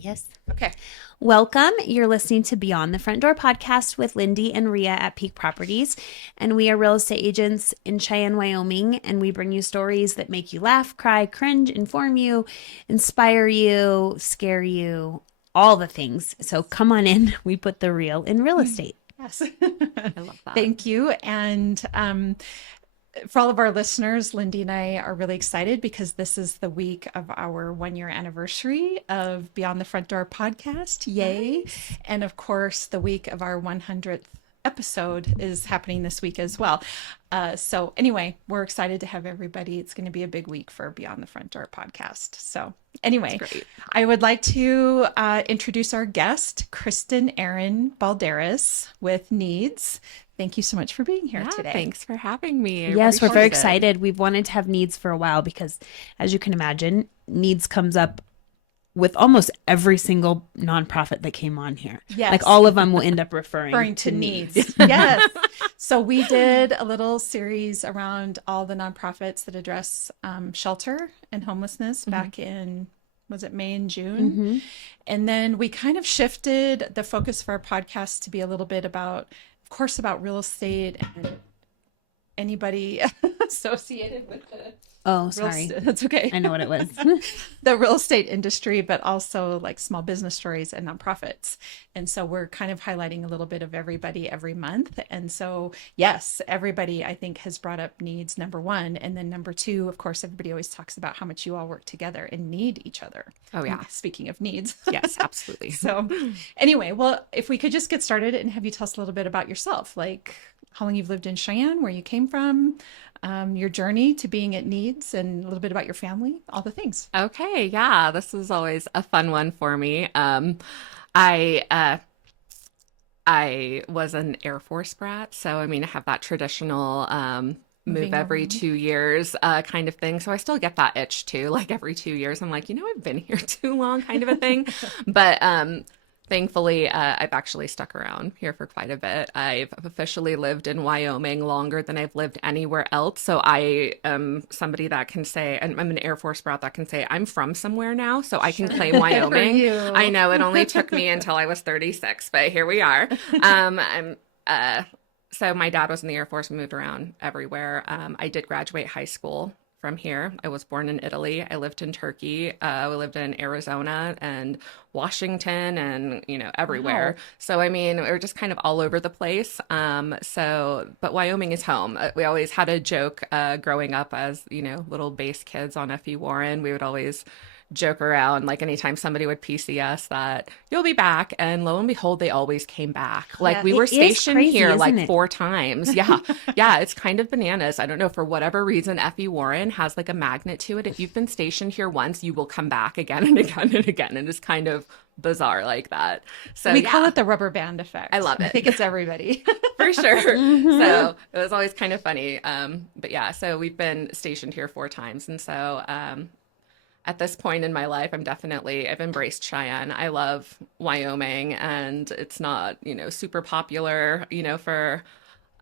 Yes. Okay. Welcome. You're listening to Beyond the Front Door podcast with Lindy and Ria at Peak Properties. And we are real estate agents in Cheyenne, Wyoming. And we bring you stories that make you laugh, cry, cringe, inform you, inspire you, scare you, all the things. So come on in. We put the real in real estate. Yes. I love that. Thank you. And for all of our listeners, Lindy and I are really excited because this is the week of our 1 year anniversary of Beyond the Front Door podcast. Yay. Nice. And of course, the week of our 100th episode is happening this week as well. So anyway, we're excited to have everybody. It's going to be a big week for Beyond the Front Door podcast. So anyway, I would like to introduce our guest, Kristin-Erin Balderaz with Needs. Thank you so much for being here today. Thanks for having me. Yes, we're very excited. We've wanted to have Needs for a while because, as you can imagine, Needs comes up with almost every single nonprofit that came on here. Yes. Like all of them will end up referring to Needs. Yes. So we did a little series around all the nonprofits that address shelter and homelessness back in, was it May and June? And then we kind of shifted the focus for our podcast to be a little bit about, of course, about real estate and anybody associated with the that's okay. I know what it was. The real estate industry, but also like small business stories and nonprofits. And so we're kind of highlighting a little bit of everybody every month. And so, yes, everybody I think has brought up needs, number one. And then number two, of course, everybody always talks about how much you all work together and need each other. Oh, yeah. Speaking of needs. Yes, absolutely. So anyway, well, if we could just get started and have you tell us a little bit about yourself, like how long you've lived in Cheyenne, where you came from, your journey to being at Needs, and a little bit about your family, all the things. Okay, yeah, this is always a fun one for me. I was an Air Force brat, so I mean, I have that traditional move every 2 years kind of thing. So I still get that itch too, like every 2 years. I'm like, I've been here too long kind of a thing. But thankfully, I've actually stuck around here for quite a bit. I've officially lived in Wyoming longer than I've lived anywhere else. So I am somebody that can say, and I'm an Air Force brat that can say, I'm from somewhere now, so I can claim Wyoming. I know it only took me until I was 36, but here we are. So my dad was in the Air Force and moved around everywhere. I did graduate high school from here. I was born in Italy. I lived in Turkey. We lived in Arizona and Washington and, everywhere. Wow. So, I mean, we were just kind of all over the place. But Wyoming is home. We always had a joke growing up as, little base kids on F.E. Warren. We would always joke around, like anytime somebody would PC us that you'll be back, and lo and behold, they always came back. Like we were stationed here like 4 times. Yeah. Yeah. It's kind of bananas. I don't know, for whatever reason, F.E. Warren has like a magnet to it. If you've been stationed here once, you will come back again and again and again. And it's kind of bizarre like that. So we call it the rubber band effect. I love it. I think it's everybody. For sure. So it was always kind of funny. But yeah, so we've been stationed here 4 times. And so, at this point in my life, I've embraced Cheyenne. I love Wyoming, and it's not, super popular, for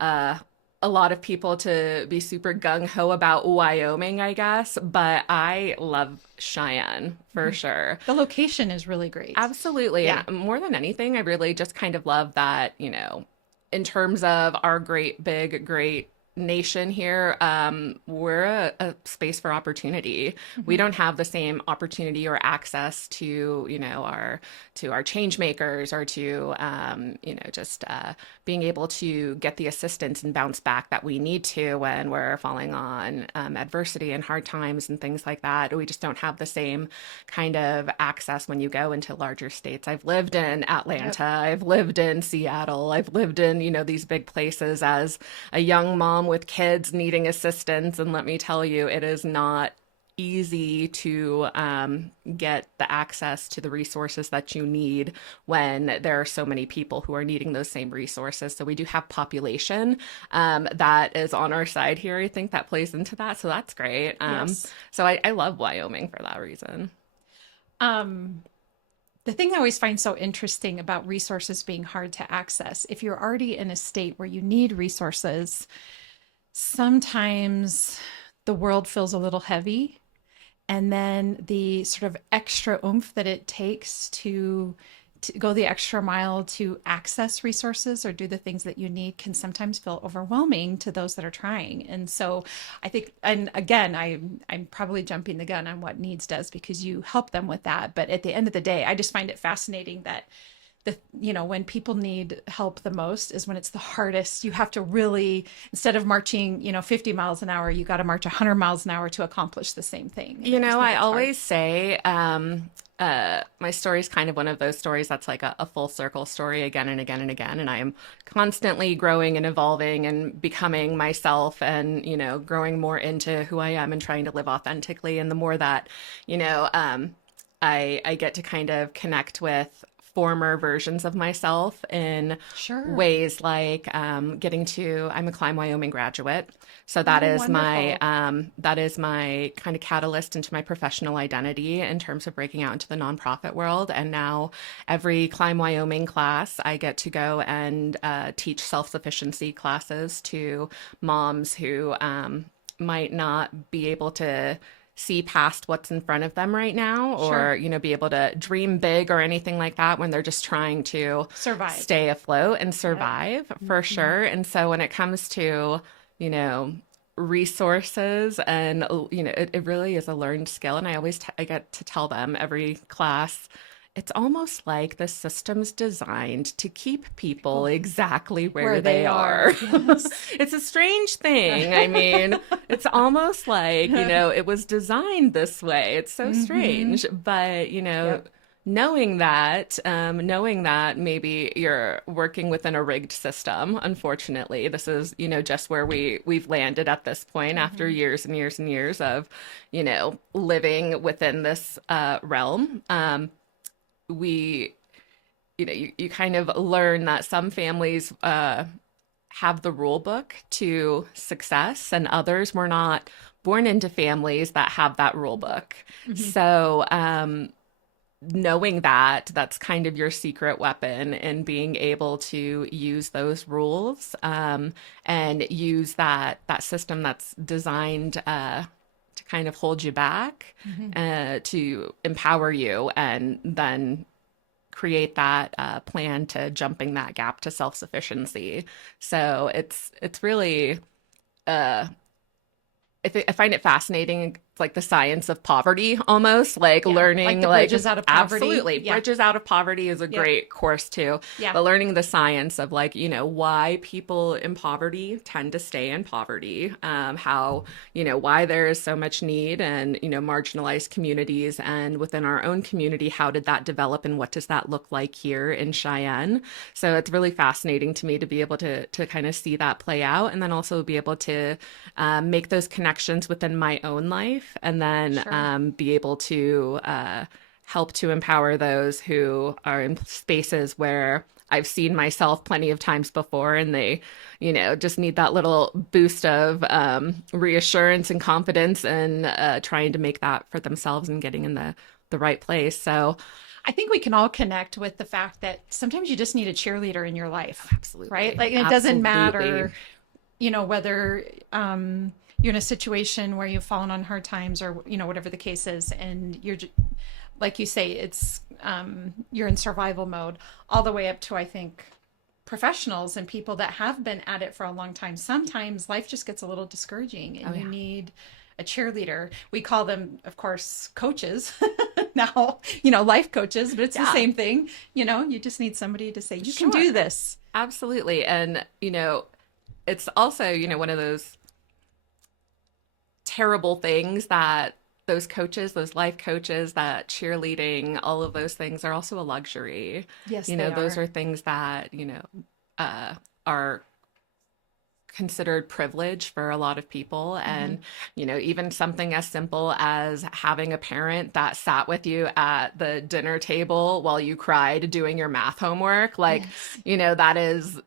a lot of people to be super gung-ho about Wyoming, I guess, but I love Cheyenne for sure. The location is really great. Absolutely. Yeah. And more than anything, I really just kind of love that, in terms of our great nation here, we're a space for opportunity. We don't have the same opportunity or access to our change makers, or to just being able to get the assistance and bounce back that we need to when we're falling on adversity and hard times and things like that. We just don't have the same kind of access when you go into larger states. I've lived in Atlanta. Yep. I've lived in Seattle. I've lived in these big places as a young mom with kids needing assistance. And let me tell you, it is not easy to get the access to the resources that you need when there are so many people who are needing those same resources. So we do have population that is on our side here. I think that plays into that. So that's great. Yes. So I love Wyoming for that reason. The thing I always find so interesting about resources being hard to access, if you're already in a state where you need resources, sometimes the world feels a little heavy. and then the sort of extra oomph that it takes to go the extra mile to access resources or do the things that you need can sometimes feel overwhelming to those that are trying. And so I think, and again, I'm probably jumping the gun on what Needs does because you help them with that. But at the end of the day, I just find it fascinating that when people need help the most is when it's the hardest. You have to really, instead of marching, 50 miles an hour, you got to march 100 miles an hour to accomplish the same thing. I always say, my story is kind of one of those stories that's like a full circle story again and again and again. And I am constantly growing and evolving and becoming myself and, growing more into who I am and trying to live authentically. And the more that, I get to kind of connect with former versions of myself in ways like I'm a Climb Wyoming graduate. So that is my kind of catalyst into my professional identity in terms of breaking out into the nonprofit world. And now every Climb Wyoming class, I get to go and teach self-sufficiency classes to moms who might not be able to see past what's in front of them right now, or be able to dream big or anything like that when they're just trying to stay afloat and survive. For sure. And so when it comes to resources and it really is a learned skill, and I get to tell them every class, it's almost like the system's designed to keep people exactly where they are. Yes. It's a strange thing. I mean, it's almost like, it was designed this way. It's so strange. But, knowing that maybe you're working within a rigged system, unfortunately, this is, just where we've landed at this point after years and years and years of, living within this realm. You kind of learn that some families have the rule book to success, and others were not born into families that have that rule book. So knowing that's kind of your secret weapon, and being able to use those rules and use that system that's designed to kind of hold you back, to empower you, and then create that plan to jumping that gap to self-sufficiency. So it's really, I find it fascinating. It's like the science of poverty, almost like learning, like bridges out of poverty. Absolutely. Bridges out of poverty is a great course too. But learning the science of why people in poverty tend to stay in poverty, how, why there is so much need, and, marginalized communities, and within our own community, how did that develop and what does that look like here in Cheyenne? So it's really fascinating to me to be able to kind of see that play out, and then also be able to make those connections within my own life. And then be able to help to empower those who are in spaces where I've seen myself plenty of times before, and they, just need that little boost of reassurance and confidence, and trying to make that for themselves and getting in the right place. So I think we can all connect with the fact that sometimes you just need a cheerleader in your life. Absolutely. Right? Like it doesn't matter, whether you're in a situation where you've fallen on hard times, or whatever the case is, and you're like you say, it's you're in survival mode, all the way up to, I think, professionals and people that have been at it for a long time. Sometimes life just gets a little discouraging, and you need a cheerleader. We call them, of course, coaches now, life coaches, but it's the same thing. You just need somebody to say, you can do this. Absolutely. And it's also one of those terrible things that those coaches, those life coaches, that cheerleading, all of those things are also a luxury. Yes, those are things that, are considered privilege for a lot of people. And, even something as simple as having a parent that sat with you at the dinner table while you cried doing your math homework, that is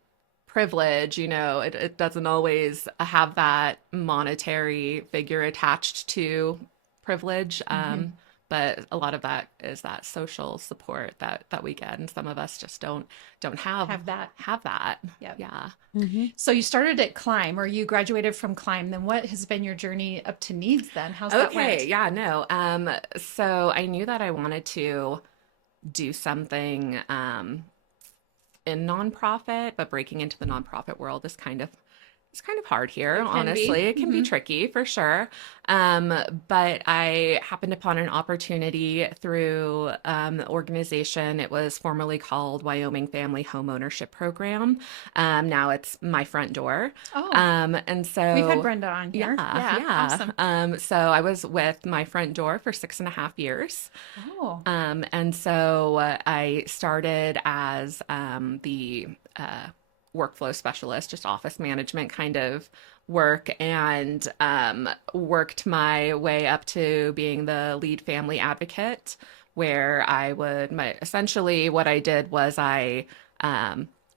privilege. It doesn't always have that monetary figure attached to privilege. but a lot of that is that social support that we get, and some of us just don't Have that. have that. Yep. Yeah. So you started at Climb, or you graduated from Climb. Then what has been your journey up to Needs then? How's that Okay, went? yeah, no. So I knew that I wanted to do something in nonprofit, but breaking into the nonprofit world is kind of it's kind of hard here, It can be. honestly. It can be tricky for sure. But I happened upon an opportunity through the organization. It was formerly called Wyoming Family Home Ownership Program. Now it's My Front Door. Oh, And we've had so Brenda on here. yeah, yeah. Awesome. So I was with My Front Door for 6.5 years. Oh, And so I started as the workflow specialist, just office management kind of work, and worked my way up to being the lead family advocate, where I would, essentially what I did was I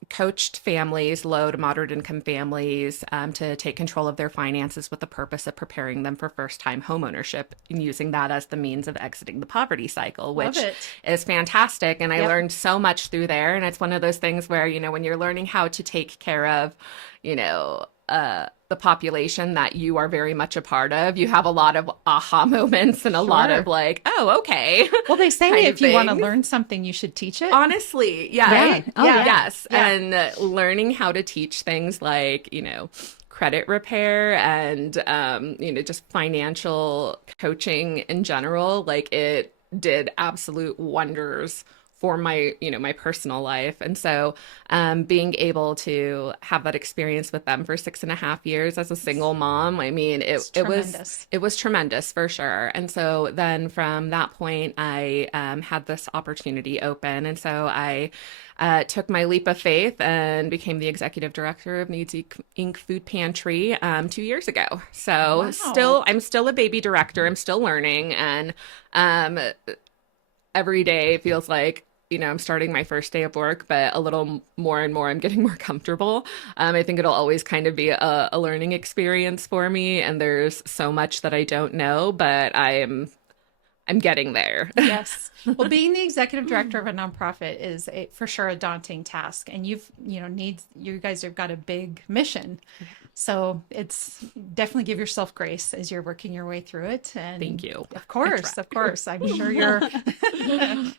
coached families, low to moderate income families, to take control of their finances with the purpose of preparing them for first-time homeownership and using that as the means of exiting the poverty cycle, love which it. is fantastic. And I Yep. learned so much through there. And it's one of those things where, when you're learning how to take care of, the population that you are very much a part of, you have a lot of aha moments and a lot Sure. of like, oh, okay. Well, they say kind if of you want to things. learn something, you should teach it. Honestly, yeah. Right? Oh, yeah. Yes. Yeah. And learning how to teach things like, credit repair and, just financial coaching in general, like it did absolute wonders for my personal life. And so being able to have that experience with them for 6.5 years as a single mom, I mean, tremendous. it was tremendous for sure. And so then from that point, I had this opportunity open. And so I took my leap of faith and became the executive director of Needs Inc. Food Pantry 2 years ago. So Wow. I'm still a baby director. I'm still learning. And every day feels like, I'm starting my first day of work, but a little more and more, I'm getting more comfortable. I think it'll always kind of be a learning experience for me. And there's so much that I don't know, but I'm getting there. Yes. Well, being the executive director of a nonprofit is for sure a daunting task, and you guys have got a big mission. So it's definitely give yourself grace as you're working your way through it. And Thank you. Of course, I'm sure you're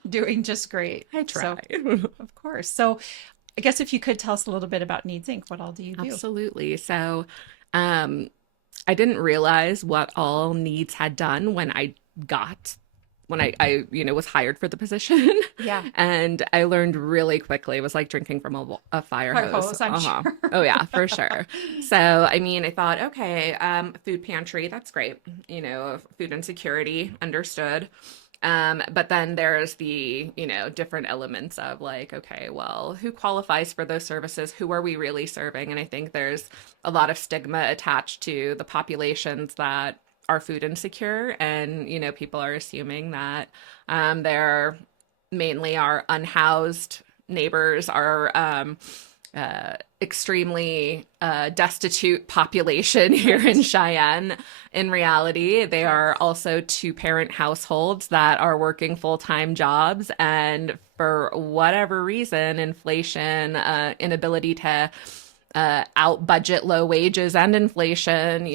doing just great. I try. So, of course. So I guess if you could tell us a little bit about Needs Inc., what all do you do? Absolutely. So I didn't realize what all Needs had done when I was hired for the position. Yeah. And I learned really quickly. It was like drinking from a fire hose. I'm sure. Oh yeah, for sure. So, I mean, I thought, okay, food pantry, that's great. Food insecurity, understood. But then there's the, different elements of like, okay, well, who qualifies for those services? Who are we really serving? And I think there's a lot of stigma attached to the populations that are food insecure, and people are assuming that they're mainly our unhoused neighbors, our extremely destitute population here in Cheyenne. In reality, they are also two-parent households that are working full-time jobs, and for whatever reason, inflation, inability to out budget low wages and inflation,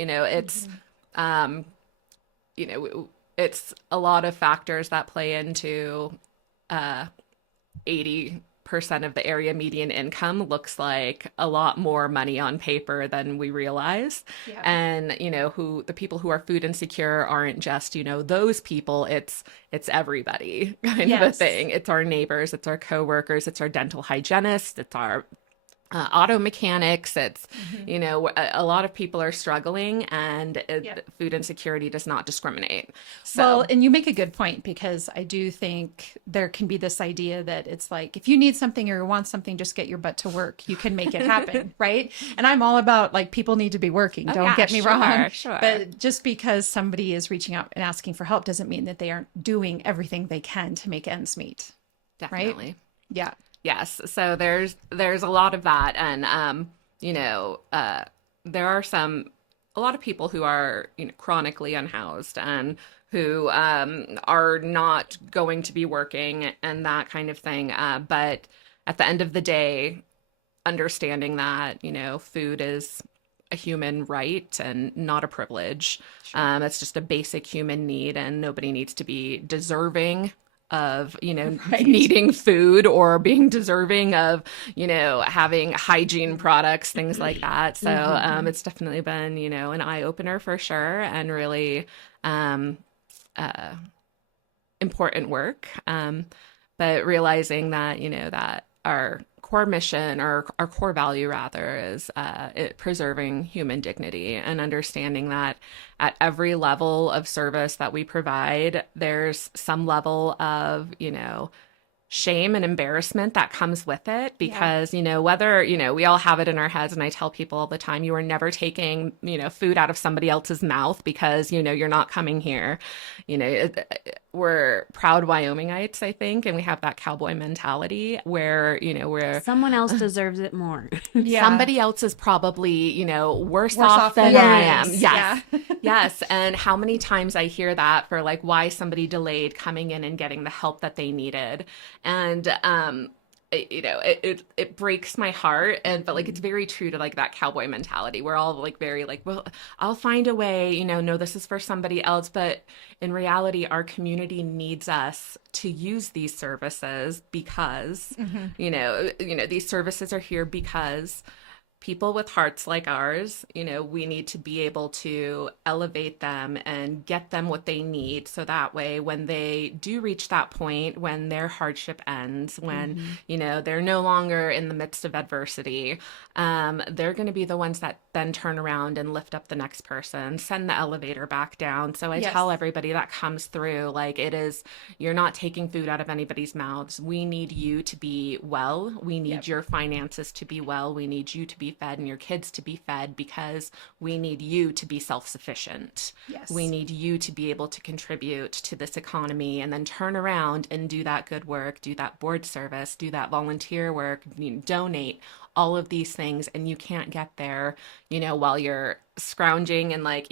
it's a lot of factors that play into 80% of the area median income looks like a lot more money on paper than we realize. Yeah. And, who the people who are food insecure aren't just, those people, it's everybody kind of a Yes. thing. It's our neighbors, it's our coworkers, it's our dental hygienists, it's our auto mechanics. It's, a lot of people are struggling, and food insecurity does not discriminate. So, Well, and you make a good point, because I do think there can be this idea that it's like, if you need something or you want something, just get your butt to work. You can make it happen, right? And I'm all about like, people need to be working. Don't yeah, get me sure, wrong. sure. But just because somebody is reaching out and asking for help doesn't mean that they aren't doing everything they can to make ends meet. definitely. Yeah. Yes. So there's a lot of that. And, there are some a lot of people who are, chronically unhoused and who are not going to be working and that kind of thing. But at the end of the day, understanding that, food is a human right and not a privilege. It's just a basic human need, and nobody needs to be deserving of, Right. needing food or being deserving of, having hygiene products, things like that. So it's definitely been, an eye opener for sure, and really uh, important work. But realizing that, that our core mission, or our core value rather, is preserving human dignity, and understanding that at every level of service that we provide, there's some level of, shame and embarrassment that comes with it, because whether we all have it in our heads, and I tell people all the time, you are never taking food out of somebody else's mouth because you're not coming here. We're proud Wyomingites, I think, and we have that cowboy mentality where we're Someone else deserves it more. somebody else is probably worse Worse off than than I am. us. Yes. Yeah. Yes. And how many times I hear that for like why somebody delayed coming in and getting the help that they needed. And it breaks my heart, but like it's very true to like that cowboy mentality. We're all like very like, well, I'll find a way, no, this is for somebody else. But in reality, our community needs us to use these services because these services are here because people with hearts like ours, we need to be able to elevate them and get them what they need. So that way, when they do reach that point, when their hardship ends, when, they're no longer in the midst of adversity, they're going to be the ones that then turn around and lift up the next person, send the elevator back down. So I tell everybody that comes through, like, you're not taking food out of anybody's mouths. We need you to be well. We need your finances to be well. We need you to be fed and your kids to be fed, because we need you to be self-sufficient. Yes. We need you to be able to contribute to this economy, and then turn around and do that good work, do that board service, do that volunteer work, donate, all of these things. And you can't get there, while you're scrounging and like,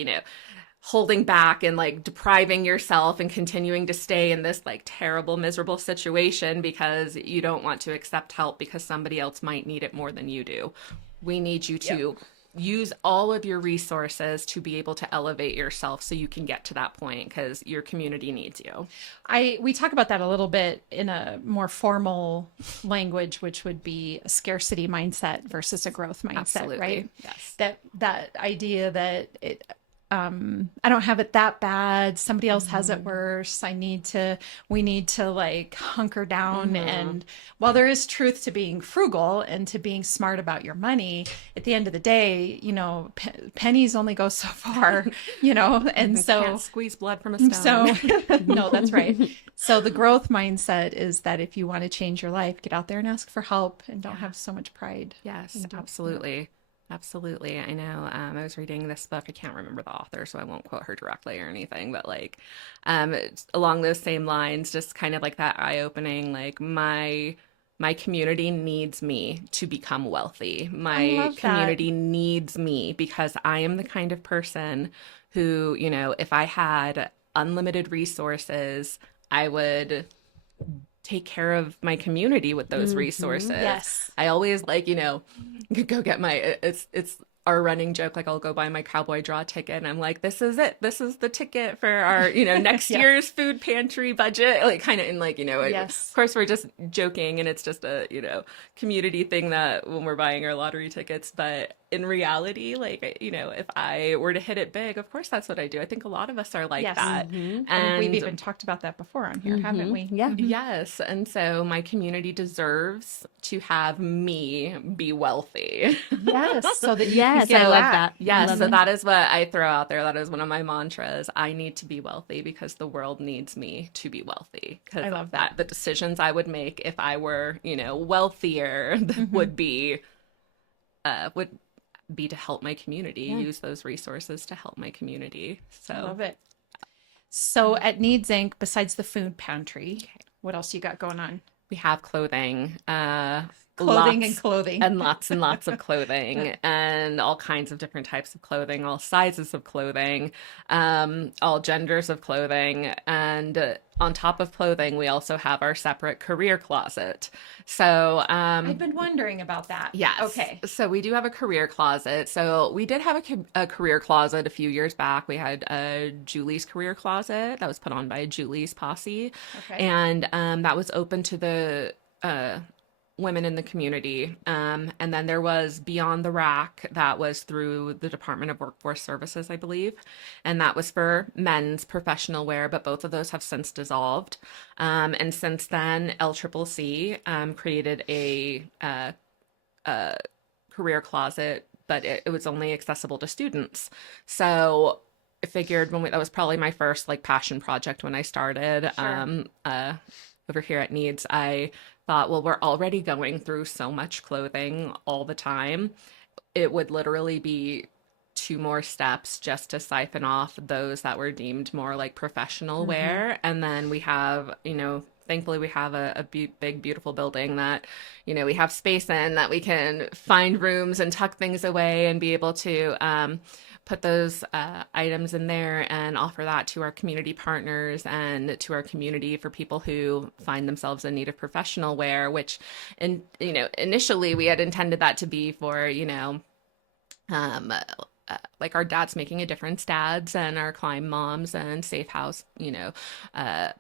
holding back and like depriving yourself and continuing to stay in this like terrible, miserable situation because you don't want to accept help because somebody else might need it more than you do. We need you to use all of your resources to be able to elevate yourself so you can get to that point, because your community needs you. We talk about that a little bit in a more formal language, which would be a scarcity mindset versus a growth mindset. Absolutely. Right? Yes. That idea that I don't have it that bad. Somebody else has it worse. We need to like hunker down. And while there is truth to being frugal and to being smart about your money, at the end of the day, pennies only go so far, and so Can't squeeze blood from a stone. So no, that's right. So the growth mindset is that if you want to change your life, get out there and ask for help, and don't have so much pride. Yes, absolutely. Absolutely. I know. I was reading this book. I can't remember the author, so I won't quote her directly or anything, but like along those same lines, just kind of like that eye-opening, like my community needs me to become wealthy. My community needs me because I am the kind of person who, if I had unlimited resources, I would take care of my community with those resources. Yes. I always like, go get it's our running joke. Like I'll go buy my cowboy draw ticket and I'm like, this is it. This is the ticket for our, next year's food pantry budget. Like kind of in like, of course we're just joking and it's just a, community thing that when we're buying our lottery tickets, but in reality, like, if I were to hit it big, of course that's what I do. I think a lot of us are like that. And we've even talked about that before on here, haven't we? Yeah. Yes. And so my community deserves to have me be wealthy. Yes. So that Yes, I love that. Yes. So that is what I throw out there. That is one of my mantras. I need to be wealthy because the world needs me to be wealthy. I love that. The decisions I would make if I were, wealthier would be to help my community, use those resources to help my community. So I love it. So at Needs Inc., besides the food pantry, what else you got going on? we have clothing. Clothing and lots clothing. and lots of clothing and all kinds of different types of clothing, all sizes of clothing, all genders of clothing. And on top of clothing, we also have our separate career closet. So, I've been wondering about that. yes. Okay. So we do have a career closet. So we did have a career closet a few years back. We had a Julie's career closet that was put on by Julie's posse. Okay. And that was open to the women in the community. And then there was Beyond the Rack that was through the Department of Workforce Services, I believe. And that was for men's professional wear, but both of those have since dissolved. And since then, LCCC created a career closet, but it was only accessible to students. So I figured that was probably my first like passion project when I started. Sure. Over here at Needs, I thought, well, we're already going through so much clothing all the time. It would literally be 2 more steps just to siphon off those that were deemed more like professional wear. And then we have, thankfully we have a big, beautiful building that, we have space in that we can find rooms and tuck things away and be able to put those items in there and offer that to our community partners and to our community for people who find themselves in need of professional wear, which, initially we had intended that to be for, like our Dads Making a Difference dads and our Climb moms and Safe House,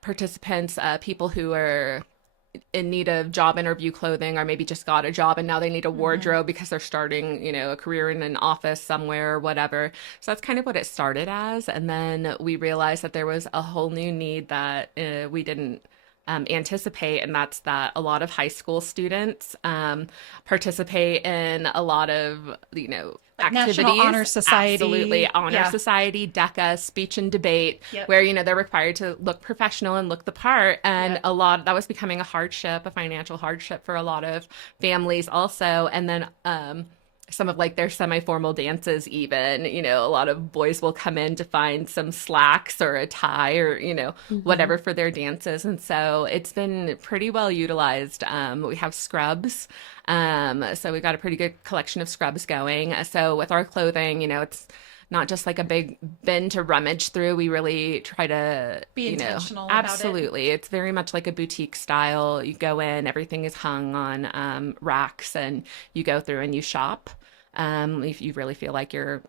participants, people who are in need of job interview clothing or maybe just got a job and now they need a wardrobe because they're starting, a career in an office somewhere or whatever. So that's kind of what it started as. And then we realized that there was a whole new need that we didn't anticipate, and that's that a lot of high school students participate in a lot of, Like activities. National Honor Society. Absolutely. Honor Yeah. Society, DECA, speech and debate, Yep. where, they're required to look professional and look the part. And Yep. that was becoming a financial hardship for a lot of families also. And then, some of like their semi-formal dances even, a lot of boys will come in to find some slacks or a tie or, whatever for their dances. And so it's been pretty well utilized. We have scrubs. So we've got a pretty good collection of scrubs going. So with our clothing, it's not just like a big bin to rummage through. We really try to Be intentional about it. absolutely. It's very much like a boutique style. You go in, everything is hung on racks, and you go through and you shop. If you really feel like you're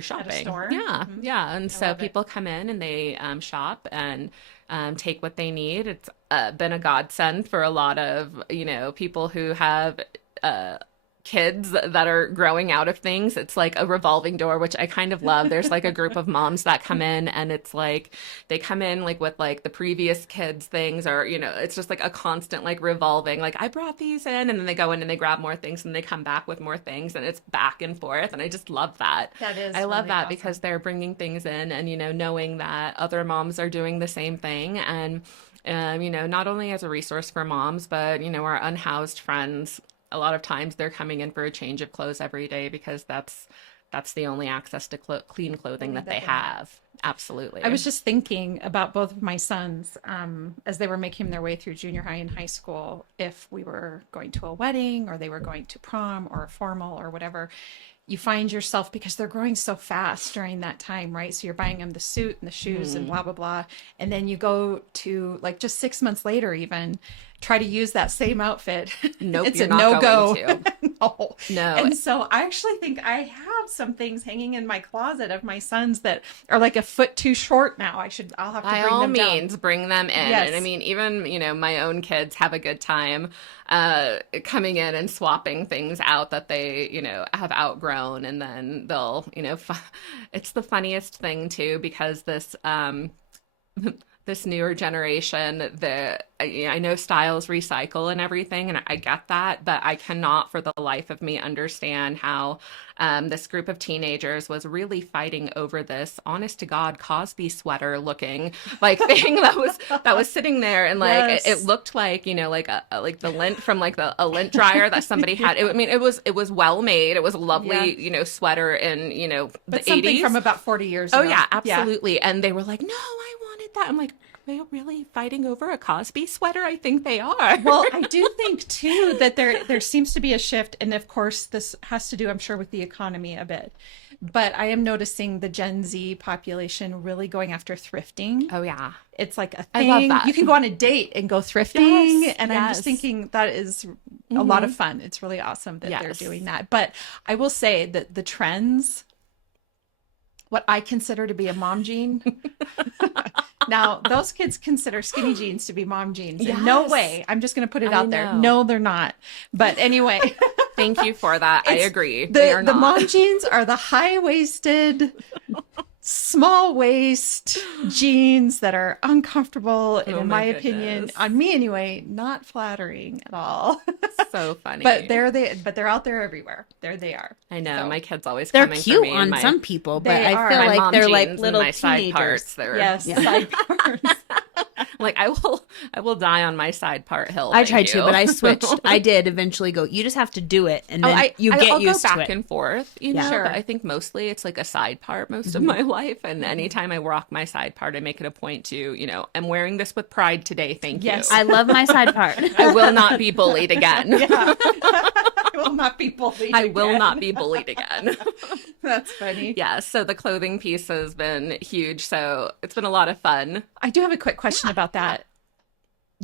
shopping. store. Yeah, yeah. And so love it. people come in and they shop and take what they need. It's been a godsend for a lot of people who have kids that are growing out of things. It's like a revolving door, which I kind of love. There's like a group of moms that come in, and it's like they come in like with like the previous kids things, or it's just like a constant like revolving, like I brought these in, and then they go in and they grab more things and they come back with more things, and it's back and forth. And I just love that. I love really that awesome. because they're bringing things in, and knowing that other moms are doing the same thing. And not only as a resource for moms, but our unhoused friends, a lot of times they're coming in for a change of clothes every day because that's the only access to clean clothing that they have. Absolutely. I was just thinking about both of my sons as they were making their way through junior high and high school, if we were going to a wedding or they were going to prom or a formal or whatever. You find yourself, because they're growing so fast during that time, right? So you're buying them the suit and the shoes and blah, blah, blah. And then you go to like just 6 months later, even try to use that same outfit. Nope, it's you're a not no-go. going to. No. And so I actually think I have some things hanging in my closet of my sons that are like a foot too short now. I'll have to By bring all them means, down. bring them in. Yes. And I mean, even, my own kids have a good time coming in and swapping things out that they, have outgrown. And then they'll, it's the funniest thing too, because this, this newer generation, I know styles recycle and everything, and I get that, but I cannot for the life of me understand how this group of teenagers was really fighting over this honest to God Cosby sweater looking like thing that was sitting there, and like Yes. it looked like like the lint from like a lint dryer that somebody had. It was well made. It was a lovely sweater in the But something 80s from about 40 years Oh ago. yeah, absolutely. And they were like, "No, I wanted that." I'm like, they really fighting over a Cosby sweater? I think they are. Well, I do think too that there seems to be a shift, and of course this has to do, I'm sure, with the economy a bit. But I am noticing the Gen Z population really going after thrifting. Oh yeah. It's like a I thing. love that. You can go on a date and go thrifting, Yes, and I'm just yes. thinking that is a lot of fun. It's really awesome that they're Yes. doing that. But I will say that the trends, what I consider to be a mom jean. Now, those kids consider skinny jeans to be mom jeans. In no Yes. way. I'm just going to put it I out there. know. No, they're not. But anyway, Thank you for that. I It's- agree. They are the not. mom jeans are the high-waisted, small waist jeans that are uncomfortable and, Oh in my my opinion, goodness. on me anyway, not flattering at all. So funny. But they're out there everywhere. There they are. I know So- my kids always They're coming for cute me and on my, some people, but They I are. feel my like mom they're jeans like and little my side teenagers. parts. They're Yes, side parts. like I will die on my side part hill. I thank tried to, you. but I switched. I did eventually go. You just have to do it, and Oh, then you get I'll used go to back it. and forth, you Yeah. know. Sure. But I think mostly it's like a side part most of my life, and anytime I rock my side part, I make it a point to, you know, I'm wearing this with pride today. Thank Yes. you. I love my side part. I will not be bullied again. Yeah. I will not be bullied. I will again. not be bullied again. That's funny. Yeah, so the clothing piece has been huge. So it's been a lot of fun. I do have a quick question about that.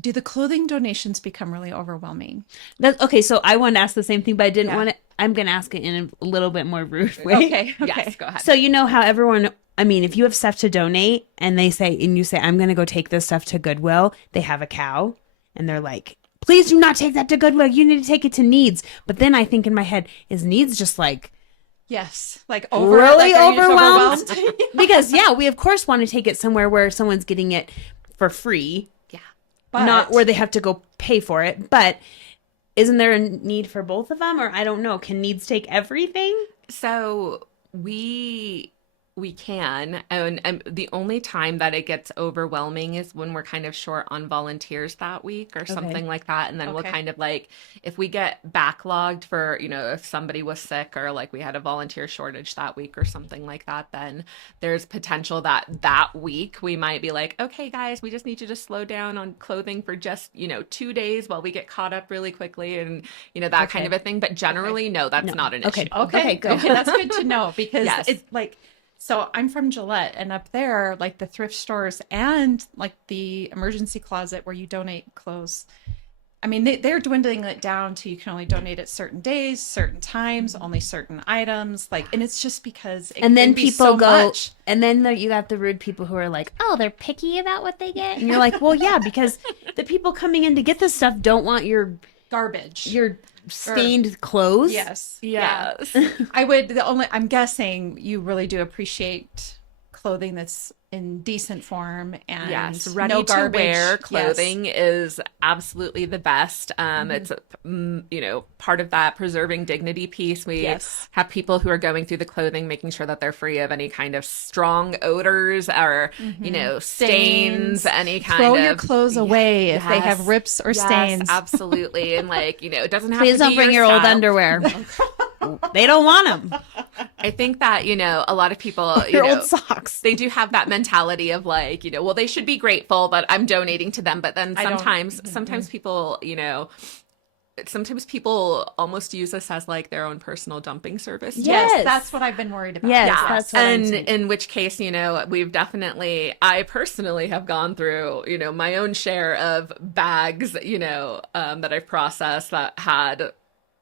Do the clothing donations become really overwhelming? Okay, so I wanted to ask the same thing, but I didn't Yeah. want to. I'm going to ask it in a little bit more rude way. Okay. Yes, go ahead. So you know how everyone, I mean, if you have stuff to donate and they say, and you say, I'm going to go take this stuff to Goodwill, they have a cow and they're like, please do not take that to Goodwill. You need to take it to Needs. But then I think in my head, is Needs just like Yes. Like really like, are you just overwhelmed? Because yeah, we of course want to take it somewhere where someone's getting it for free, Yeah. But not where they have to go pay for it. But isn't there a need for both of them? Or I don't know. Can Needs take everything? So we can, and the only time that it gets overwhelming is when we're kind of short on volunteers that week or something like that, and then we'll Okay. kind of like, if we get backlogged for, you know, if somebody was sick or like we had a volunteer shortage that week or something like that, then there's potential that that week we might be like, okay guys, we just need you to slow down on clothing for just, you know, 2 days while we get caught up really quickly, and you know, that kind of a thing. But generally no, that's not an Okay. issue. Okay, good. okay, that's good to know because Yes. it's like, so I'm from Gillette, and up there, like the thrift stores and like the emergency closet where you donate clothes. I mean, they're dwindling it down to you can only donate at certain days, certain times, only certain items. Like, and it's just because it And then can be people so go, much. and then you got the rude people who are like, oh, they're picky about what they get. And you're like, well, yeah, because the people coming in to get this stuff don't want your Garbage. stained clothes. Yes. Yes. I'm guessing you really do appreciate clothing that's in decent form and Yes, no ready to garbage. wear Yes. clothing is absolutely the best. It's you know, part of that preserving dignity piece. We Yes. have people who are going through the clothing, making sure that they're free of any kind of strong odors or you know, stains, any kind Throw of your clothes away if they have Yes. rips or Yes, stains. absolutely. And like, you know, it doesn't have Please to don't be bring your old style. underwear. They don't want them. I think that, you know, a lot of people, you Your know, old socks. they do have that mentality of like, you know, well, they should be grateful that I'm donating to them. But then I don't- sometimes people, you know, sometimes people almost use us as like their own personal dumping service. Yes, Yes. that's what I've been worried about. Yes, Yeah. that's what I'm And saying. in which case, you know, I personally have gone through, you know, my own share of bags, you know, that I've processed that had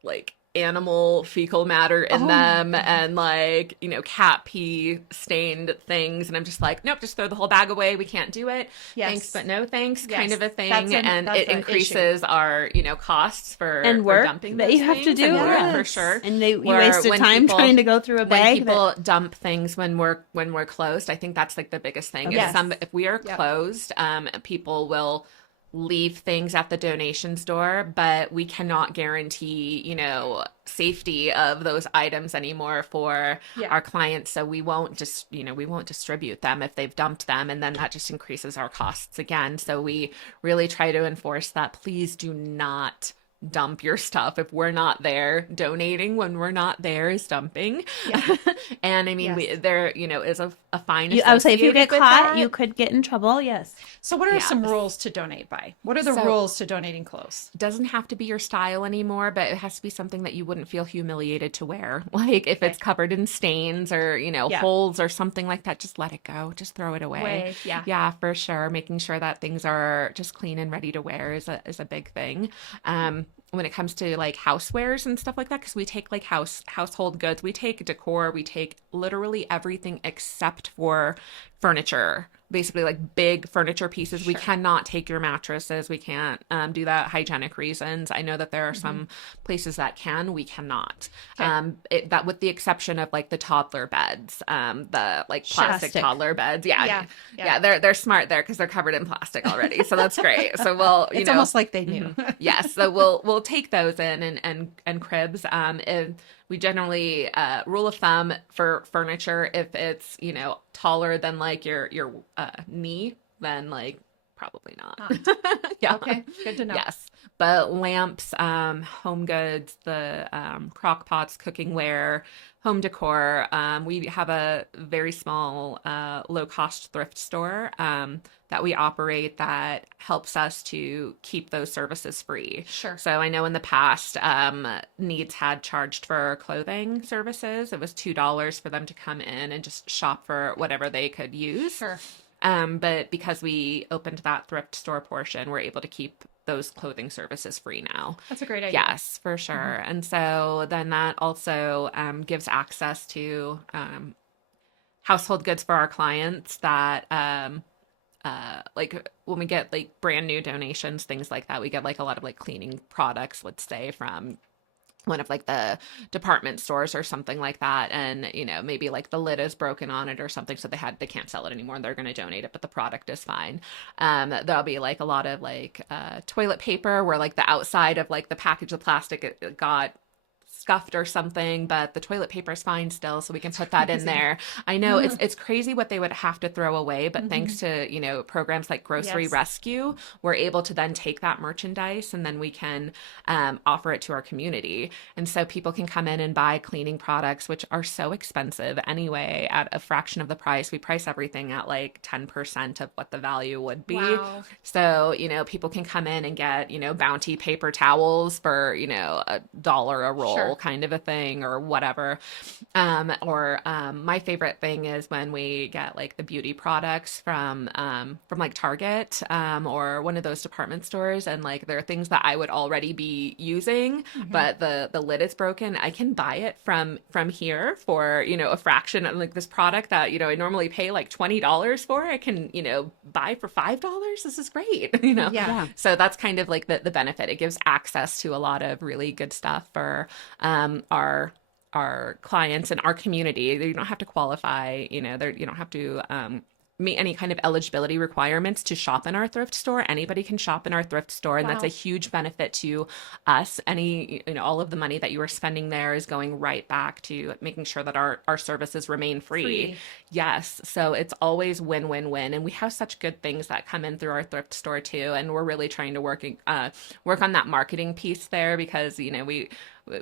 like animal fecal matter in them and like, you know, cat pee stained things. And I'm just like, nope, just throw the whole bag away. We can't do it. Yes. Thanks, but no thanks, Yes. kind of a thing. That's And that's it an increases our, you know, costs for And for work dumping that those you have to things do. and work, Yes. for sure. And you Where wasted when time people- trying to go through a when bag. people dump things when we're closed, I think that's like the biggest thing. Yes. If we are Yep. closed, people will leave things at the donation store, but we cannot guarantee, you know, safety of those items anymore for Yeah. our clients. So we won't distribute them if they've dumped them, and then that just increases our costs again. So we really try to enforce that. Please do not dump your stuff if we're not there. Donating when we're not there is dumping. Yeah. And I mean, Yes. there, is a fine I would say if you associated get with caught, that. you could get in trouble. Yes. So what are some Yes. rules to donate by? What are the So rules to donating clothes? doesn't have to be your style anymore, but it has to be something that you wouldn't feel humiliated to wear. Like if Okay. it's covered in stains or, Yeah. holes or something like that, just let it go. Just throw it away. Yeah. Yeah, for sure. Making sure that things are just clean and ready to wear is a big thing. When it comes to like housewares and stuff like that, because we take like household goods, we take decor, we take literally everything except for furniture, basically like big furniture pieces. We cannot take your mattresses. We can't do that hygienic reasons. I know that there are some places that can, we cannot. That with the exception of like the toddler beds, the like plastic toddler beds. Yeah. They're smart there because they're covered in plastic already. So that's great. So we'll, It's almost like they knew. yes. So we'll take those in and cribs. If we generally rule of thumb for furniture, if it's taller than like your knee, then like probably not. Yeah. Okay, good to know. Yes. But lamps, home goods, the crock pots, cooking ware, home decor. We have a very small, low cost thrift store that we operate that helps us to keep those services free. Sure. So I know in the past, Needs had charged for clothing services. It was $2 for them to come in and just shop for whatever they could use. Sure. But because we opened that thrift store portion, we're able to keep those clothing services free now. That's a great idea. Yes, for sure. And so then that also gives access to household goods for our clients that like when we get like brand new donations, things like that, we get like a lot of like cleaning products, let's say from one of like the department stores or something like that, and maybe like the lid is broken on it or something, so they can't sell it anymore and they're going to donate it, but the product is fine. There'll be like a lot of like toilet paper where like the outside of like the package of plastic it got scuffed or something, but the toilet paper is fine still, so we can put that in there. I know it's crazy what they would have to throw away, but thanks to programs like Grocery Rescue, we're able to then take that merchandise and then we can offer it to our community, and so people can come in and buy cleaning products, which are so expensive anyway, at a fraction of the price. We price everything at like 10% of what the value would be. Wow. So people can come in and get Bounty paper towels for $1 a roll, kind of a thing, or whatever. Or my favorite thing is when we get like the beauty products from like Target or one of those department stores, and like there are things that I would already be using, but the lid is broken. I can buy it from here for a fraction of like this product that I normally pay like $20 for. I can buy for $5. This is great. Yeah. So that's kind of like the benefit. It gives access to a lot of really good stuff for our clients and our community. You don't have to qualify, you don't have to meet any kind of eligibility requirements to shop in our thrift store. Anybody can shop in our thrift store, and that's a huge benefit to us. All of the money that you are spending there is going right back to making sure that our services remain free. Yes. So it's always win-win-win. And we have such good things that come in through our thrift store too. And we're really trying to work on that marketing piece there, because,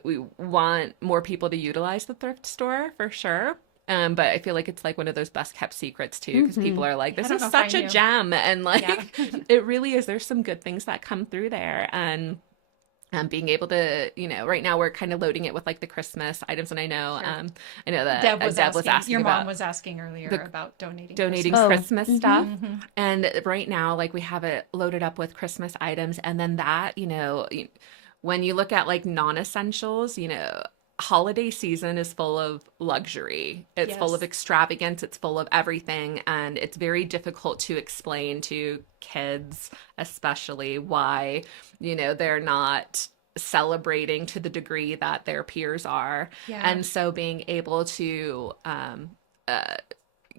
we want more people to utilize the thrift store for sure. But I feel like it's like one of those best kept secrets too, because people are like, this is such a gem. And like, it really is. There's some good things that come through there. And being able to, right now we're kind of loading it with like the Christmas items. And I know that Deb was asking your about mom was asking earlier about donating Christmas stuff. And right now, like we have it loaded up with Christmas items. And then that, when you look at like non-essentials, holiday season is full of luxury. It's full of extravagance. It's full of everything. And it's very difficult to explain to kids, especially, why, they're not celebrating to the degree that their peers are. And so being able to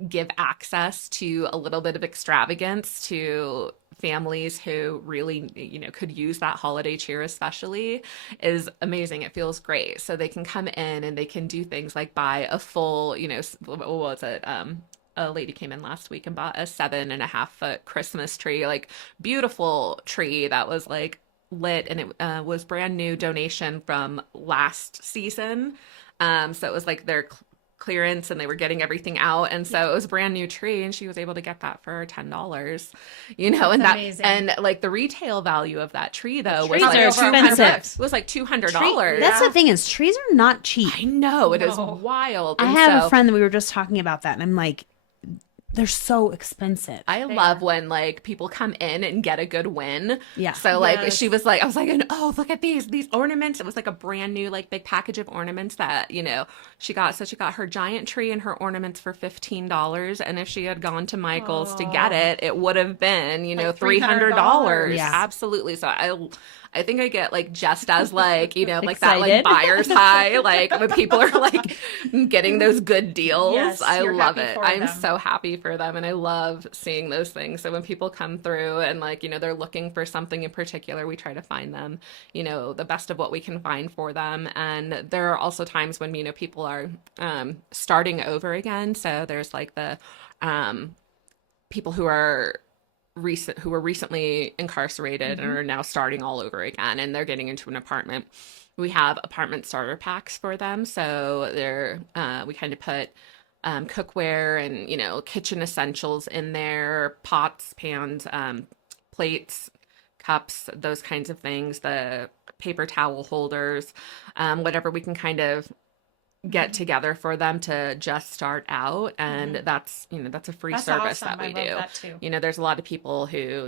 give access to a little bit of extravagance to families who really, could use that holiday cheer especially, is amazing. It feels great. So they can come in and they can do things like buy a full, what was it? A lady came in last week and bought a 7.5-foot Christmas tree, like beautiful tree that was like lit, and it was brand new donation from last season. So it was like their clearance, and they were getting everything out, and so it was a brand new tree, and she was able to get that for $10, and That's that amazing. and like the retail value of that tree though was trees like are $200. expensive. Was like $200. That's the thing is trees are not cheap. I know, it is No. wild. I And have so a friend that we were just talking about that, and I'm like, they're so expensive. I love when like people come in and get a good win. Yeah. So like Yes. she was like, I was like, oh, look at these ornaments. It was like a brand new like big package of ornaments that, she got. So she got her giant tree and her ornaments for $15. And if she had gone to Michael's to get it would have been, Like $300. Yeah. Absolutely. So I think I get like just as like, like that Excited. like buyer's high, like when people are like getting those good deals. Yes, I you're love happy it. for I'm them. so happy for them, and I love seeing those things. So when people come through and like, they're looking for something in particular, we try to find them, the best of what we can find for them. And there are also times when, people are starting over again. So there's like the people who were recently incarcerated and are now starting all over again, and they're getting into an apartment. We have apartment starter packs for them, so they're we kind of put cookware and kitchen essentials in there, pots, pans, plates, cups, those kinds of things, the paper towel holders, whatever we can kind of get together for them to just start out. And that's a free That's service awesome. that we I do. love that too. There's a lot of people who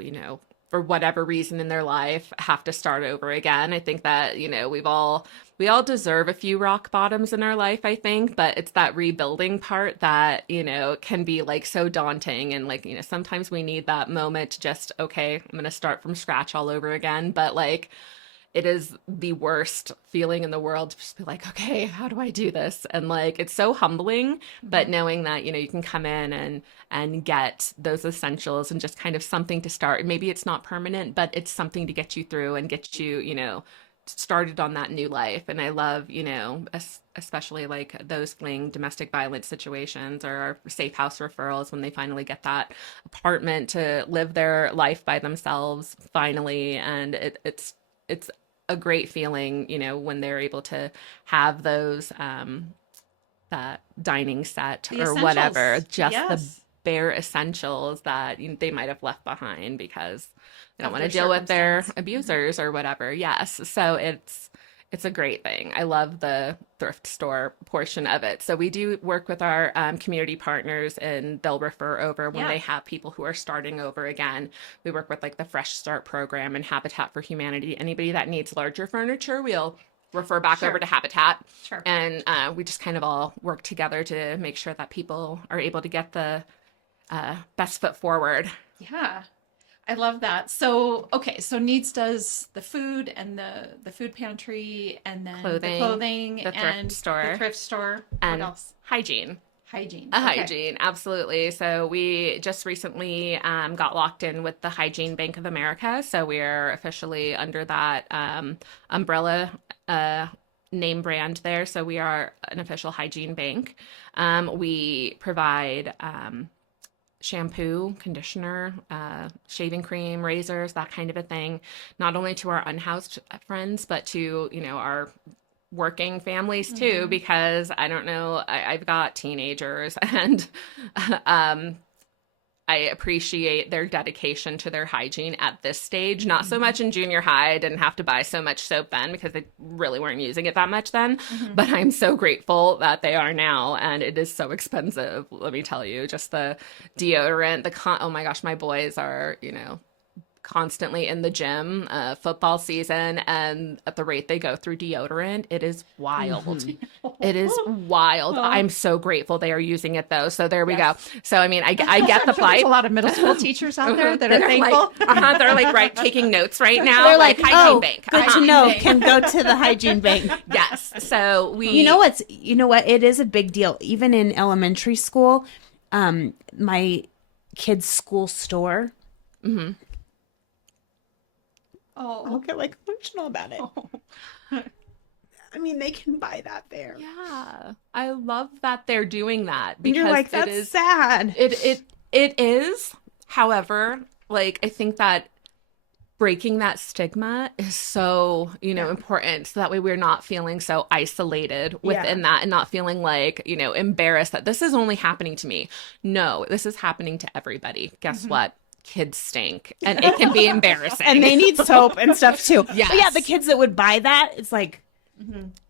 for whatever reason in their life have to start over again. I think that we all deserve a few rock bottoms in our life, I think, but it's that rebuilding part that can be like so daunting. And like sometimes we need that moment to just, okay, I'm gonna start from scratch all over again. But like, it is the worst feeling in the world to just be like, okay, how do I do this? And like, it's so humbling, but knowing that, you can come in and get those essentials and just kind of something to start. Maybe it's not permanent, but it's something to get you through and get you, started on that new life. And I love, especially like those fleeing domestic violence situations or our safe house referrals, when they finally get that apartment to live their life by themselves finally. And it's a great feeling, when they're able to have those, that dining set The or whatever, essentials. just Yes. the bare essentials that they might have left behind because they don't Of want to their deal with their circumstance. abusers or whatever. Yes. So it's a great thing. I love the thrift store portion of it. So we do work with our community partners, and they'll refer over when Yeah. they have people who are starting over again. We work with like the Fresh Start program and Habitat for Humanity. Anybody that needs larger furniture, we'll refer back Sure. over to Habitat. Sure. And we just kind of all work together to make sure that people are able to get the best foot forward. Yeah. I love that. So, okay, so Needs does the food and the food pantry, and then the clothing the thrift and store, the thrift store. and what else? hygiene. Hygiene. A Okay. hygiene, absolutely. So we just recently got locked in with the Hygiene Bank of America. So we're officially under that umbrella name brand there. So we are an official hygiene bank. We provide shampoo, conditioner, shaving cream, razors, that kind of a thing, not only to our unhoused friends, but to, our working families too, because I don't know, I've got teenagers and I appreciate their dedication to their hygiene at this stage. Not so much in junior high. I didn't have to buy so much soap then because they really weren't using it that much then. But I'm so grateful that they are now. And it is so expensive, let me tell you. Just the deodorant, oh my gosh, my boys are, constantly in the gym, football season, and at the rate they go through deodorant, it is wild. It is wild. I'm so grateful they are using it though. So there we go. So I mean, I get the plight. There's a lot of middle school teachers out there that are thankful. Like, they're like taking notes right now. They're like, hygiene oh, bank. good to know. Can go to the hygiene bank. Yes. So we. You know what? It is a big deal. Even in elementary school, my kid's school store. Mm-hmm. I'll get like emotional about it. I mean, they can buy that there. Yeah, I love that they're doing that And because you're like, that's sad. It is. However, like I think that breaking that stigma is so, important. So that way we're not feeling so isolated within that and not feeling like, embarrassed that this is only happening to me. No, this is happening to everybody. Guess what? Kids stink and it can be embarrassing. And they need soap and stuff too. Yes. But yeah, the kids that would buy that, it's like,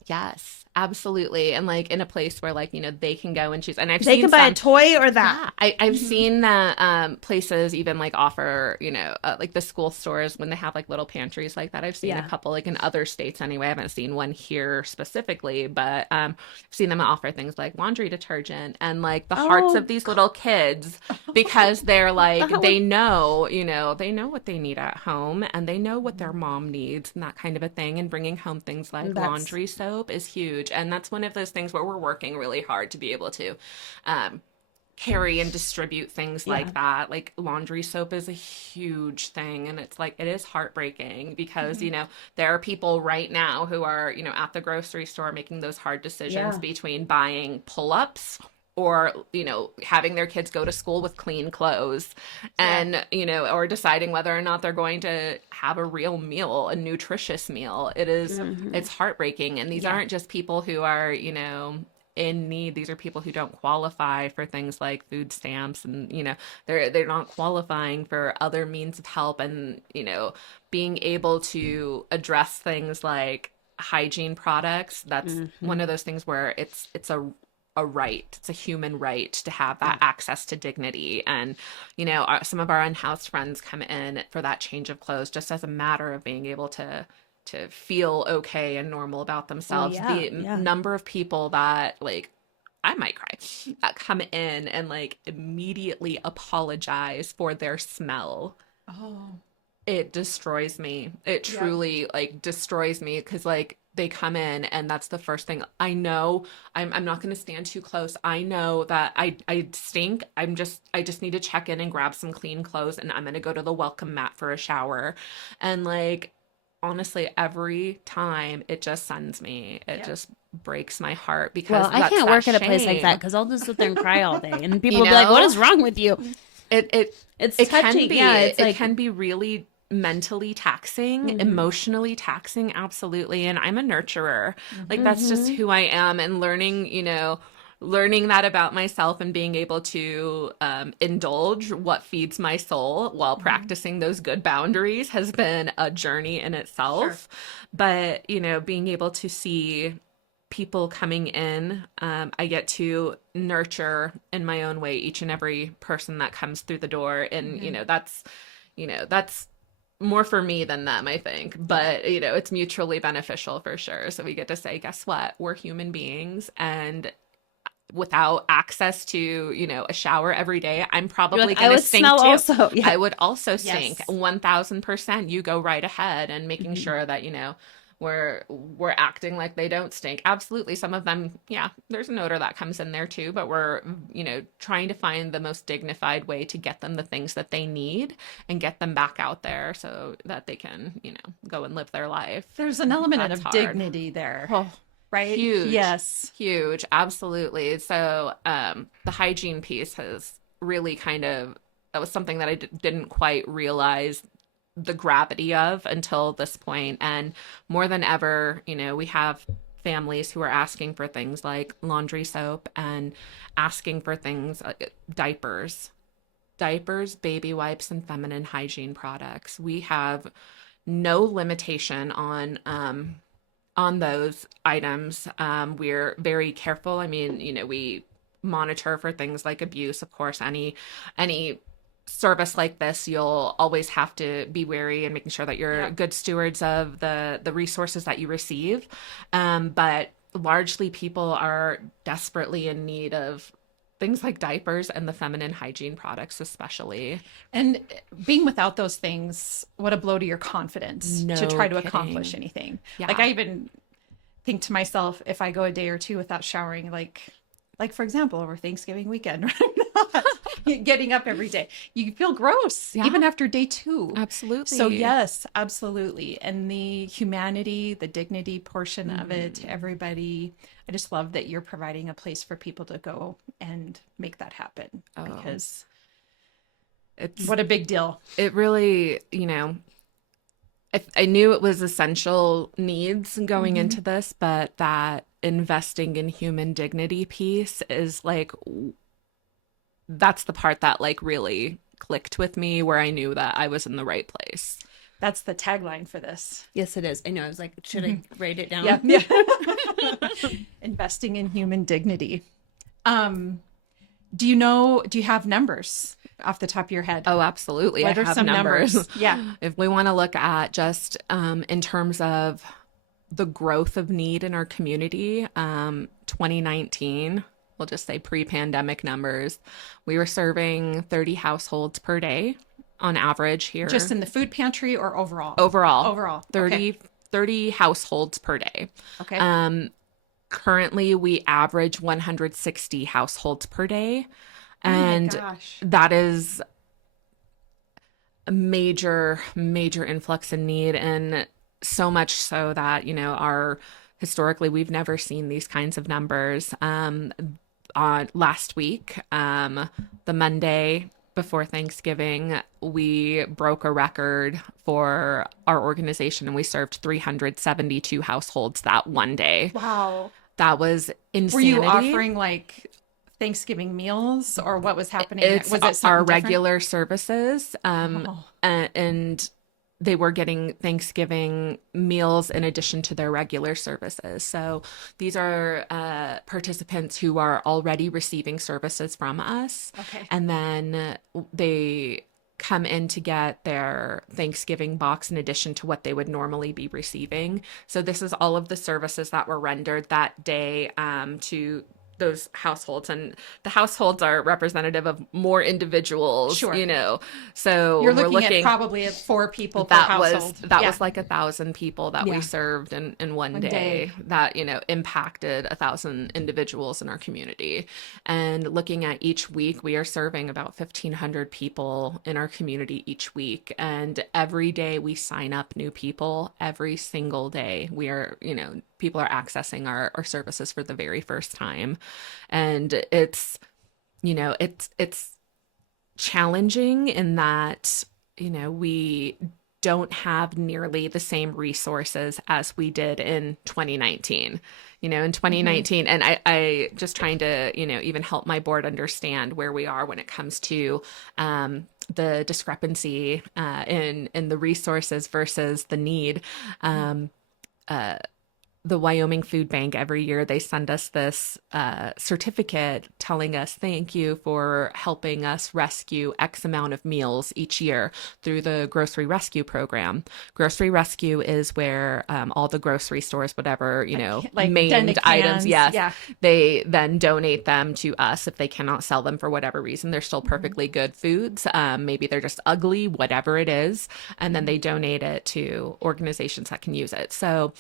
Yes, absolutely. And like in a place where like, they can go and choose. And I've they seen can buy a some, toy or that. yeah, I've seen that places even like offer, like the school stores when they have like little pantries like that. I've seen a couple like in other states anyway. I haven't seen one here specifically, but I've seen them offer things like laundry detergent and like the hearts of these little kids because they're like, they know, they know what they need at home and they know what their mom needs and that kind of a thing. And bringing home things like laundry soap is huge. And that's one of those things where we're working really hard to be able to carry and distribute things like that. Like laundry soap is a huge thing. And it's like, it is heartbreaking because, there are people right now who are, at the grocery store making those hard decisions between buying pull-ups or, having their kids go to school with clean clothes and, or deciding whether or not they're going to have a real meal, a nutritious meal. It is, it's heartbreaking. And these aren't just people who are, in need. These are people who don't qualify for things like food stamps and, they're not qualifying for other means of help and, being able to address things like hygiene products. That's one of those things where it's a right. It's a human right to have that access to dignity. And, some of our unhoused friends come in for that change of clothes just as a matter of being able to feel okay and normal about themselves. Number of people that like, I might cry, that come in and like immediately apologize for their smell. Oh, it destroys me. It truly like destroys me because like they come in and that's the first thing. I know I'm not going to stand too close. I know that I stink. I just need to check in and grab some clean clothes and I'm going to go to the welcome mat for a shower. And like, honestly, every time it just sends me. It just breaks my heart because I can't work at a place like that because I'll just sit there and cry all day and people will be like, what is wrong with you? It's touching. It can be really mentally taxing, emotionally taxing. Absolutely. And I'm a nurturer. Like that's just who I am. And learning that about myself and being able to indulge what feeds my soul while practicing those good boundaries has been a journey in itself. Sure. But, being able to see people coming in, I get to nurture in my own way each and every person that comes through the door. And, that's more for me than them, I think. But, it's mutually beneficial for sure. So we get to say, guess what? We're human beings. And without access to, a shower every day, I'm probably going to stink too. Also. Yeah. I would also stink. 1000%. You go right ahead and making sure that, we're acting like they don't stink. Absolutely. Some of them, there's an odor that comes in there too, but we're, trying to find the most dignified way to get them the things that they need and get them back out there so that they can, go and live their life. There's an element of dignity there. Oh, right? Huge. Yes. Huge. Absolutely. So the hygiene piece has really that was something that I didn't quite realize the gravity of until this point. And more than ever, we have families who are asking for things like laundry soap and asking for things like diapers, baby wipes, and feminine hygiene products. We have no limitation on those items. We're very careful. I mean, we monitor for things like abuse. Of course, any service like this, you'll always have to be wary and making sure that you're good stewards of the resources that you receive. But largely people are desperately in need of things like diapers and the feminine hygiene products, especially. And being without those things, what a blow to your confidence to try to accomplish anything. Yeah. Like I even think to myself, if I go a day or two without showering, like for example, over Thanksgiving weekend, I'm not getting up every day. You feel gross, even after day 2. Absolutely. So yes, absolutely. And the humanity, the dignity portion of it, everybody, I just love that you're providing a place for people to go and make that happen because what a big deal. It really, I knew it was essential needs going into this, but that investing in human dignity piece is like, that's the part that like really clicked with me, where I knew that I was in the right place. That's the tagline for this. Yes, it is. I know. I was like, should I write it down? Yeah. Yeah. Investing in human dignity. Do you have numbers off the top of your head? Oh, absolutely. What I are have some numbers. Yeah. If we want to look at just in terms of the growth of need in our community, 2019, we'll just say pre-pandemic numbers, we were serving 30 households per day on average here. Just in the food pantry or overall? Overall. Overall. 30, Okay. 30 households per day. Okay. Currently, we average 160 households per day. Oh my And gosh. that is a major, major influx in need. And so much so that, historically, we've never seen these kinds of numbers. On last week, the Monday before Thanksgiving, we broke a record for our organization, and we served 372 households that one day. Wow. That was Were you insanity. offering like Thanksgiving meals, or what was happening? It's Was it something our different? regular services, Oh. and they were getting Thanksgiving meals in addition to their regular services. So these are participants who are already receiving services from us. Okay. And then they come in to get their Thanksgiving box in addition to what they would normally be receiving. So this is all of the services that were rendered that day to those households, and the households are representative of more individuals. Sure. So You're we're looking at probably at 4 people per that household. was like 1,000 people that we served in one day, that impacted 1,000 individuals in our community. And looking at each week, we are serving about 1,500 people in our community each week, and every day we sign up new people. Every single day we are people are accessing our services for the very first time. And it's challenging in that we don't have nearly the same resources as we did in 2019. In 2019, and I just trying to even help my board understand where we are when it comes to the discrepancy in the resources versus the need. The Wyoming Food Bank, every year they send us this certificate telling us thank you for helping us rescue X amount of meals each year through the grocery rescue program. Grocery rescue is where all the grocery stores, whatever, like maimed items, yes, yeah. they then donate them to us if they cannot sell them for whatever reason. They're still perfectly good foods. Maybe they're just ugly, whatever it is. And then they donate it to organizations that can use it. So,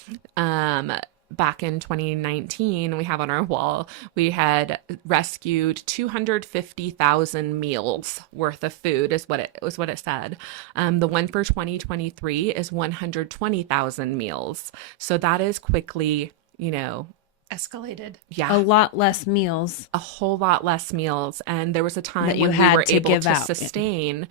back in 2019, we have on our wall, we had rescued 250,000 meals worth of food, is what it said. The one for 2023 is 120,000 meals. So that is quickly, Escalated. yeah, A lot less meals. a whole lot less meals. And there was a time That you when we had were to able give to out. sustain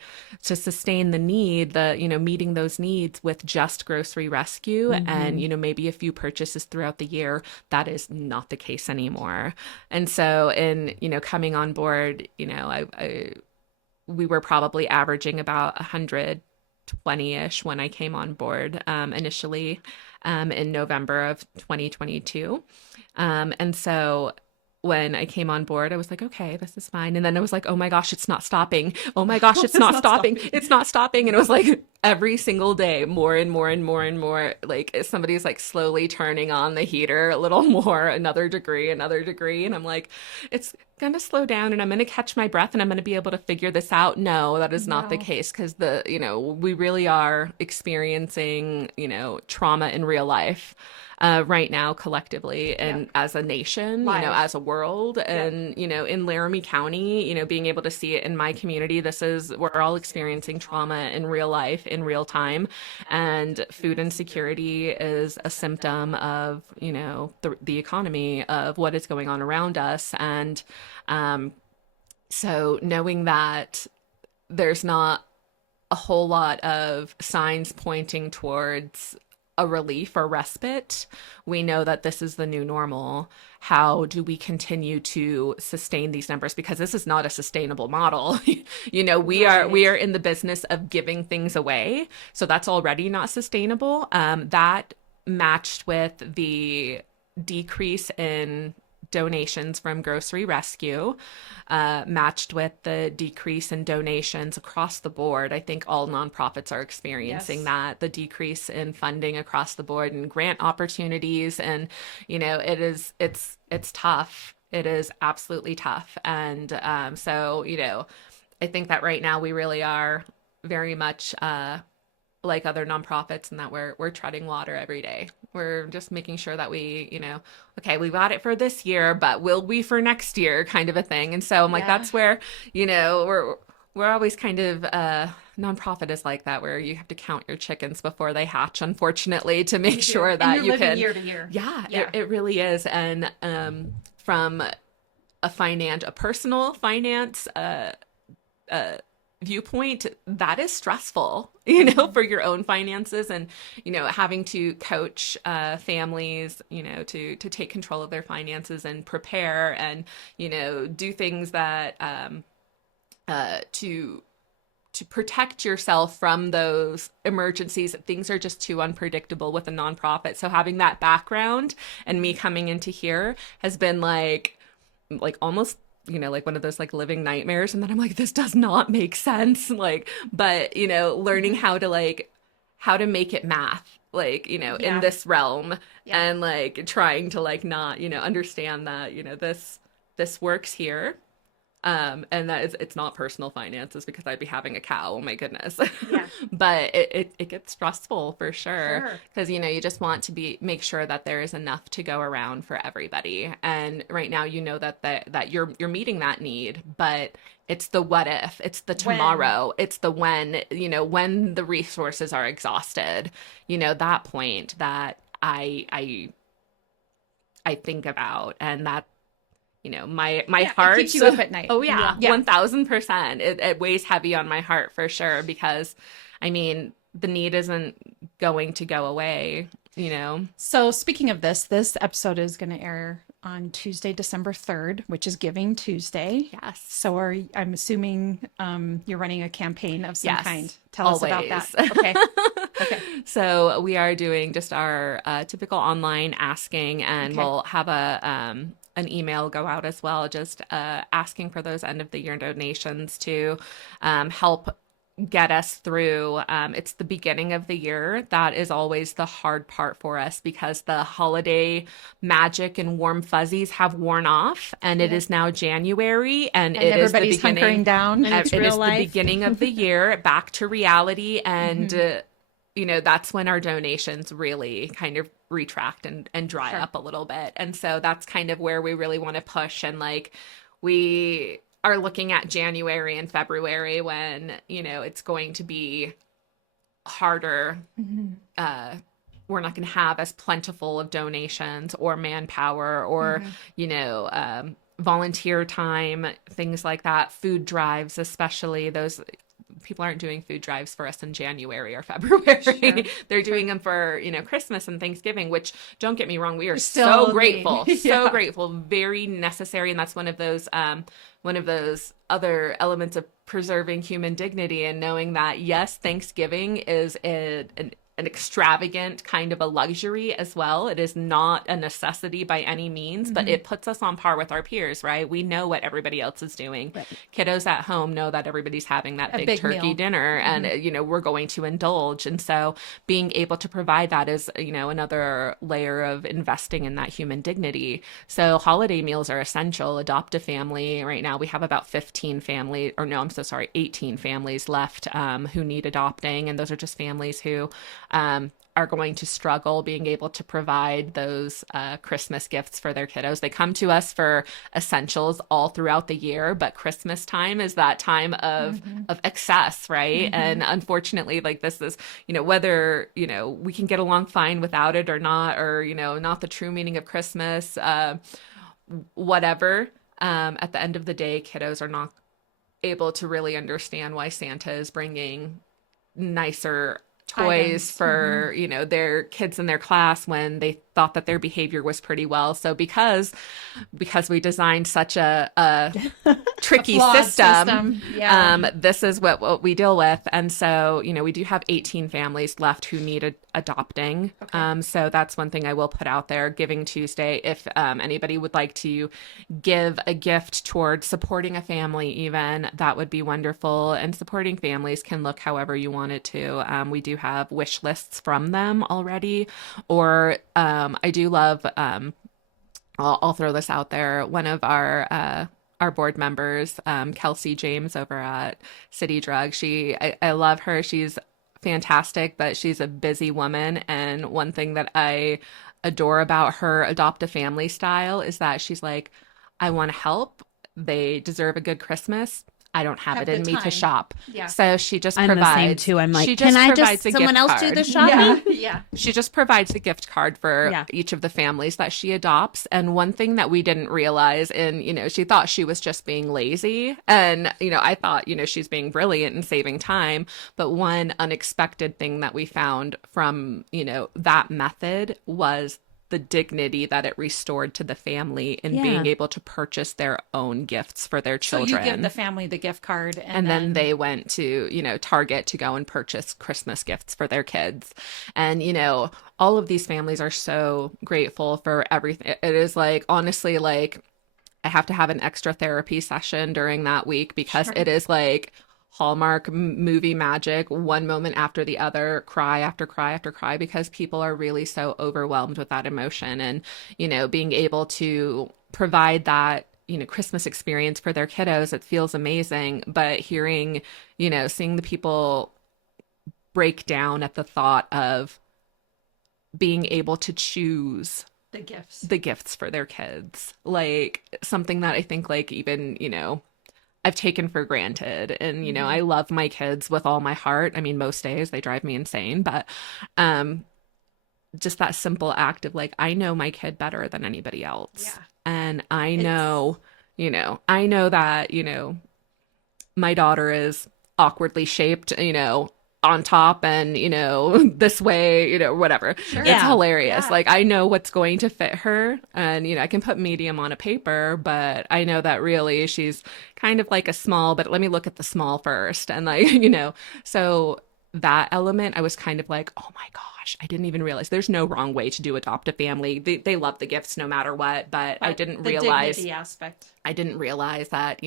the need, meeting those needs with just grocery rescue and maybe a few purchases throughout the year. That is not the case anymore. And so in coming on board, we were probably averaging about 120-ish when I came on board initially in November of 2022. And so when I came on board, I was like, okay, this is fine. And then I was like, oh my gosh, it's not stopping. Oh my gosh, it's not stopping. It's not stopping. And it was like every single day, more and more and more and more, like somebody's like slowly turning on the heater a little more, another degree. And I'm like, it's going to slow down and I'm going to catch my breath and I'm going to be able to figure this out. No, that is not the case, because we really are experiencing, trauma in real life. Right now, collectively, and as a nation, as a world, and in Laramie County, being able to see it in my community, we're all experiencing trauma in real life, in real time, and food insecurity is a symptom of the economy, of what is going on around us, and so knowing that there's not a whole lot of signs pointing towards a relief or respite. We know that this is the new normal. How do we continue to sustain these numbers? Because this is not a sustainable model. We are in the business of giving things away. So that's already not sustainable. That matched with the decrease in donations from grocery rescue, matched with the decrease in donations across the board. I think all nonprofits are experiencing that, the decrease in funding across the board and grant opportunities. And, it's tough. It is absolutely tough. And so, I think that right now we really are very much like other nonprofits, and that we're treading water every day. We're just making sure that we, okay, we got it for this year, but will we for next year, kind of a thing. And so I'm like, that's where, we're always kind of nonprofit is like that, where you have to count your chickens before they hatch, unfortunately, to make sure that you can year to year. Yeah. It really is. And from a personal finance viewpoint, that is stressful, for your own finances, and having to coach families, to take control of their finances and prepare and do things that to protect yourself from those emergencies. Things are just too unpredictable with a nonprofit. So having that background and me coming into here has been like almost like one of those like living nightmares. And then I'm like, this does not make sense. But learning how to make it math, in this realm, and trying to not, understand that, this works here. And that it's not personal finances, because I'd be having a cow. Oh my goodness. Yeah. But it gets stressful for sure. Because, you just want to make sure that there is enough to go around for everybody. And right now, that you're meeting that need, but it's the what if, it's the tomorrow, it's the when, when the resources are exhausted, that point that I think about. And that, my heart keeps you up at night. Oh yeah. 1000%. It weighs heavy on my heart for sure, because the need isn't going to go away, So speaking of this episode is going to air on Tuesday, December 3rd, which is Giving Tuesday. Yes. So I'm assuming you're running a campaign of some kind. Tell always. us about that. Okay. Okay. So we are doing just our typical online asking, and we'll have an email go out as well, just asking for those end of the year donations to help get us through. It's the beginning of the year that is always the hard part for us, because the holiday magic and warm fuzzies have worn off, and it is now January, and it is the everybody's hunkering down. And it's it real is life. the beginning of the year, back to reality, and that's when our donations really kind of retract and dry up a little bit. And so that's kind of where we really want to push. And we are looking at January and February, when, it's going to be harder. We're not going to have as plentiful of donations or manpower or, volunteer time, things like that. Food drives, especially those. People aren't doing food drives for us in January or February. They're doing them for, Christmas and Thanksgiving, which, don't get me wrong, we are so grateful, so grateful, very necessary. And that's one of those other elements of preserving human dignity, and knowing that, yes, Thanksgiving is an extravagant kind of a luxury as well. It is not a necessity by any means, but it puts us on par with our peers, right? We know what everybody else is doing. Right. Kiddos at home know that everybody's having that big turkey meal. Dinner, and, we're going to indulge. And so being able to provide that is, another layer of investing in that human dignity. So holiday meals are essential. Adopt a family. Right now we have about 18 families left who need adopting. And those are just families who are going to struggle being able to provide those Christmas gifts for their kiddos. They come to us for essentials all throughout the year, but Christmas time is that time of excess, right? And unfortunately, this is, whether, we can get along fine without it or not, or, not the true meaning of Christmas, whatever. At the end of the day, kiddos are not able to really understand why Santa is bringing nicer toys Items. for, their kids in their class when they thought that their behavior was pretty well. So because we designed such a tricky Flawed system, Yeah. this is what we deal with. And so, we do have 18 families left who need adopting. Okay. So that's one thing I will put out there, Giving Tuesday. If anybody would like to give a gift towards supporting a family, even, that would be wonderful. And supporting families can look however you want it to. We do have wish lists from them already, or I do love, I'll throw this out there. One of our board members, Kelsey James over at City Drug, I love her. She's fantastic, but she's a busy woman. And one thing that I adore about her adopt a family style is that she's like, I want to help. They deserve a good Christmas. I don't have it in me to shop. Yeah. So she just I'm the same provides. too. I'm like, she can just I provides just a someone gift else do card. the shopping? Yeah. She just provides a gift card for Yeah. each of the families that she adopts. And one thing that we didn't realize, and, she thought she was just being lazy. And, I thought, she's being brilliant and saving time. But one unexpected thing that we found from, that method was the dignity that it restored to the family in Yeah. being able to purchase their own gifts for their So children. you give the family the gift card, And then they went to, Target to go and purchase Christmas gifts for their kids. And, all of these families are so grateful for everything. It is like, honestly, like, I have to have an extra therapy session during that week because Sure. it is like Hallmark movie magic, one moment after the other, cry after cry after cry, because people are really so overwhelmed with that emotion. And, being able to provide that, Christmas experience for their kiddos, it feels amazing. But hearing, seeing the people break down at the thought of being able to choose the gifts for their kids, like something that I think, like, even, I've taken for granted. And, I love my kids with all my heart. I mean, most days they drive me insane, but just that simple act of like, I know my kid better than anybody else. Yeah. And I know, I know that, my daughter is awkwardly shaped, on top and, this way, whatever. Sure. It's Yeah. hilarious. Yeah. Like, I know what's going to fit her, and, I can put medium on a paper, but I know that really she's kind of like a small, but let me look at the small first. And like, so that element, I was kind of like, oh my gosh, I didn't even realize there's no wrong way to do adopt a family. They love the gifts no matter what, but I didn't the realize dignity aspect. I didn't realize that,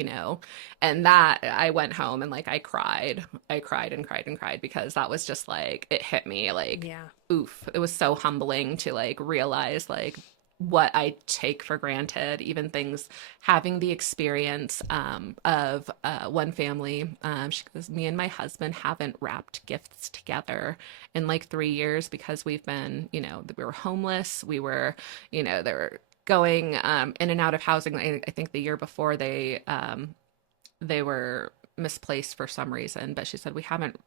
and that I went home and like I cried and cried and cried because that was just like, it hit me like, Yeah. oof. It was so humbling to like realize like what I take for granted, even things, having the experience of one family. She goes, me and my husband haven't wrapped gifts together in like 3 years because we've been, we were homeless. We were, they were going in and out of housing. I think the year before they were misplaced for some reason, but she said we haven't,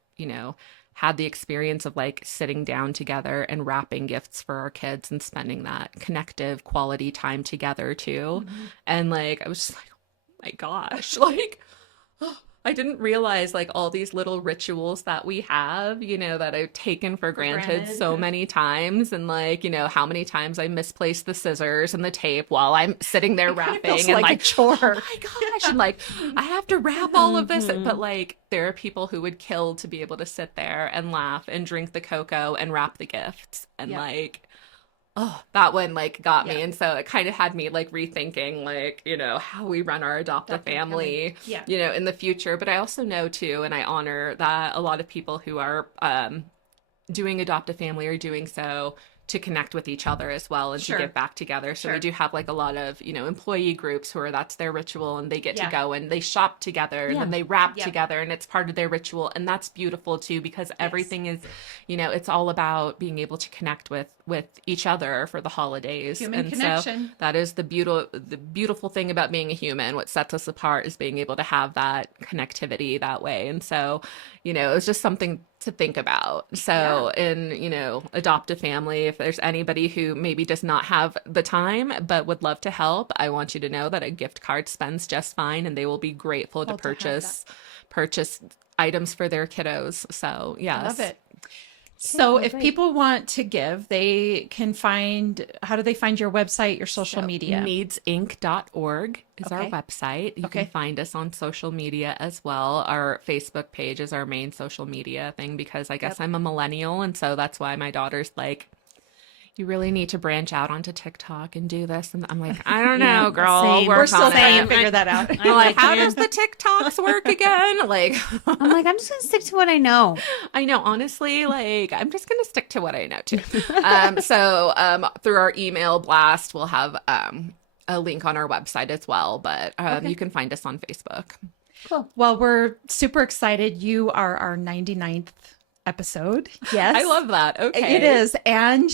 had the experience of like sitting down together and wrapping gifts for our kids and spending that connective quality time together too. Mm-hmm. And like, I was just like, oh my gosh, like, I didn't realize like all these little rituals that we have, that I've taken for granted so many times. And like, how many times I misplaced the scissors and the tape while I'm sitting there wrapping and like, a chore. oh my gosh. And like, I have to wrap all of this. But like, there are people who would kill to be able to sit there and laugh and drink the cocoa and wrap the gifts. And Yeah. like, oh, that one like got me. Yeah. And so it kind of had me like rethinking like, how we run our adoptive family, Yeah. in the future. But I also know too, and I honor that a lot of people who are doing adoptive family are doing so to connect with each other as well and Sure. to get back together. So Sure. we do have like a lot of, employee groups who are, that's their ritual and they get Yeah. to go and they shop together and Yeah. then they wrap Yeah. together and it's part of their ritual. And that's beautiful too, because everything is, it's all about being able to connect with each other for the holidays. Human and connection. So that is the beautiful thing about being a human. What sets us apart is being able to have that connectivity that way. And so, it was just something to think about. So in, adopt a family, if there's anybody who maybe does not have the time but would love to help, I want you to know that a gift card spends just fine and they will be grateful to Well, to have purchase items for their kiddos. So yes. I love it. So if great. people want to give, they can find, how do they find your website, your social media? Needsinc.org is our Okay. website. You Okay. can find us on social media as well. Our Facebook page is our main social media thing because I guess I'm a millennial. And so that's why my daughter's like, you really need to branch out onto TikTok and do this. And I'm like, I don't know, girl. same. Work We're still on trying to it. figure that out. I'm like, how does the TikToks work again? Like, I'm like, I'm just going to stick to what I know. I know, honestly, like, I'm just going to stick to what I know too. Through our email blast, we'll have a link on our website as well, but you can find us on Facebook. Cool. Well, we're super excited. You are our 99th episode. Yes. I love that. Okay. It is. And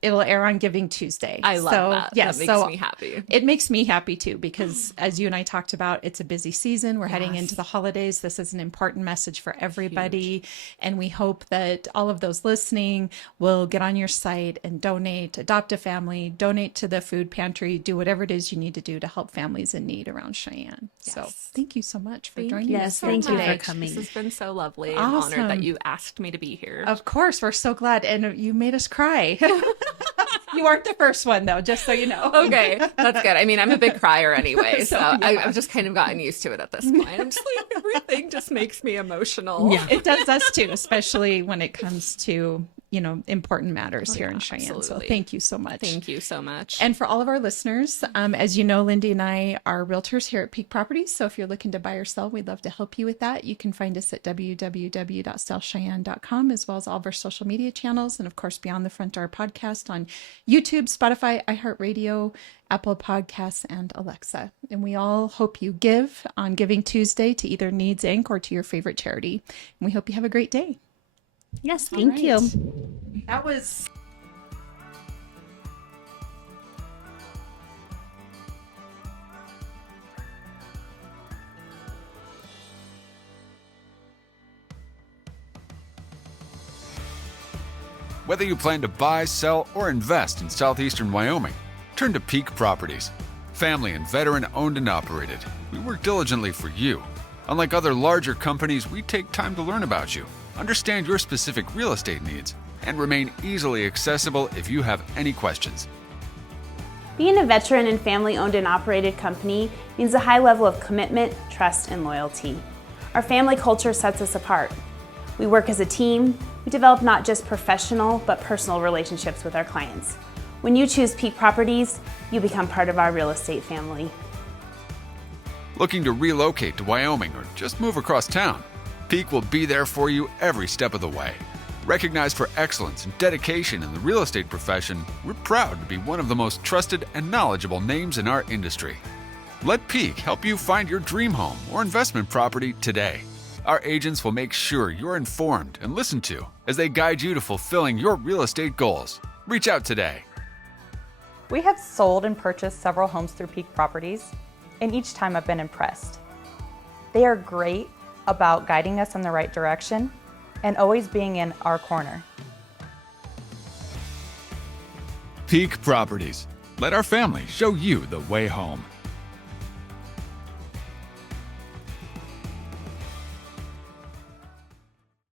it'll air on Giving Tuesday. I love that. Yes, That makes me happy. It makes me happy too, because as you and I talked about, it's a busy season. We're heading into the holidays. This is an important message for everybody. And we hope that all of those listening will get on your site and donate, adopt a family, donate to the food pantry, do whatever it is you need to do to help families in need around Cheyenne. So thank you so much for joining us. Yes, thank you for today. coming. This has been so lovely. Awesome. I'm honored that you asked me to be here. Of course, we're so glad. And you made us cry. You aren't the first one, though, just so you know. Okay, that's good. I mean, I'm a big crier anyway, so I've just kind of gotten used to it at this point. I'm just like, everything just makes me emotional. Yeah. It does us too, especially when it comes to, important matters here in Cheyenne. absolutely. So thank you so much. Thank you so much. And for all of our listeners, as you know, Lindy and I are realtors here at Peak Properties. So if you're looking to buy or sell, we'd love to help you with that. You can find us at www.sellcheyenne.com, as well as all of our social media channels. And of course, Beyond the Front Door podcast on YouTube, Spotify, iHeartRadio, Apple Podcasts, and Alexa. And we all hope you give on Giving Tuesday to either Needs Inc. or to your favorite charity. And we hope you have a great day. Yes, thank you. That was... Whether you plan to buy, sell, or invest in southeastern Wyoming, turn to Peak Properties. Family and veteran owned and operated, we work diligently for you. Unlike other larger companies, we take time to learn about you, understand your specific real estate needs, and remain easily accessible if you have any questions. Being a veteran and family-owned and operated company means a high level of commitment, trust, and loyalty. Our family culture sets us apart. We work as a team. We develop not just professional, but personal relationships with our clients. When you choose Peak Properties, you become part of our real estate family. Looking to relocate to Wyoming or just move across town? Peak will be there for you every step of the way. Recognized for excellence and dedication in the real estate profession, we're proud to be one of the most trusted and knowledgeable names in our industry. Let Peak help you find your dream home or investment property today. Our agents will make sure you're informed and listened to as they guide you to fulfilling your real estate goals. Reach out today. We have sold and purchased several homes through Peak Properties, and each time I've been impressed. They are great about guiding us in the right direction and always being in our corner. Peak Properties. Let our family show you the way home.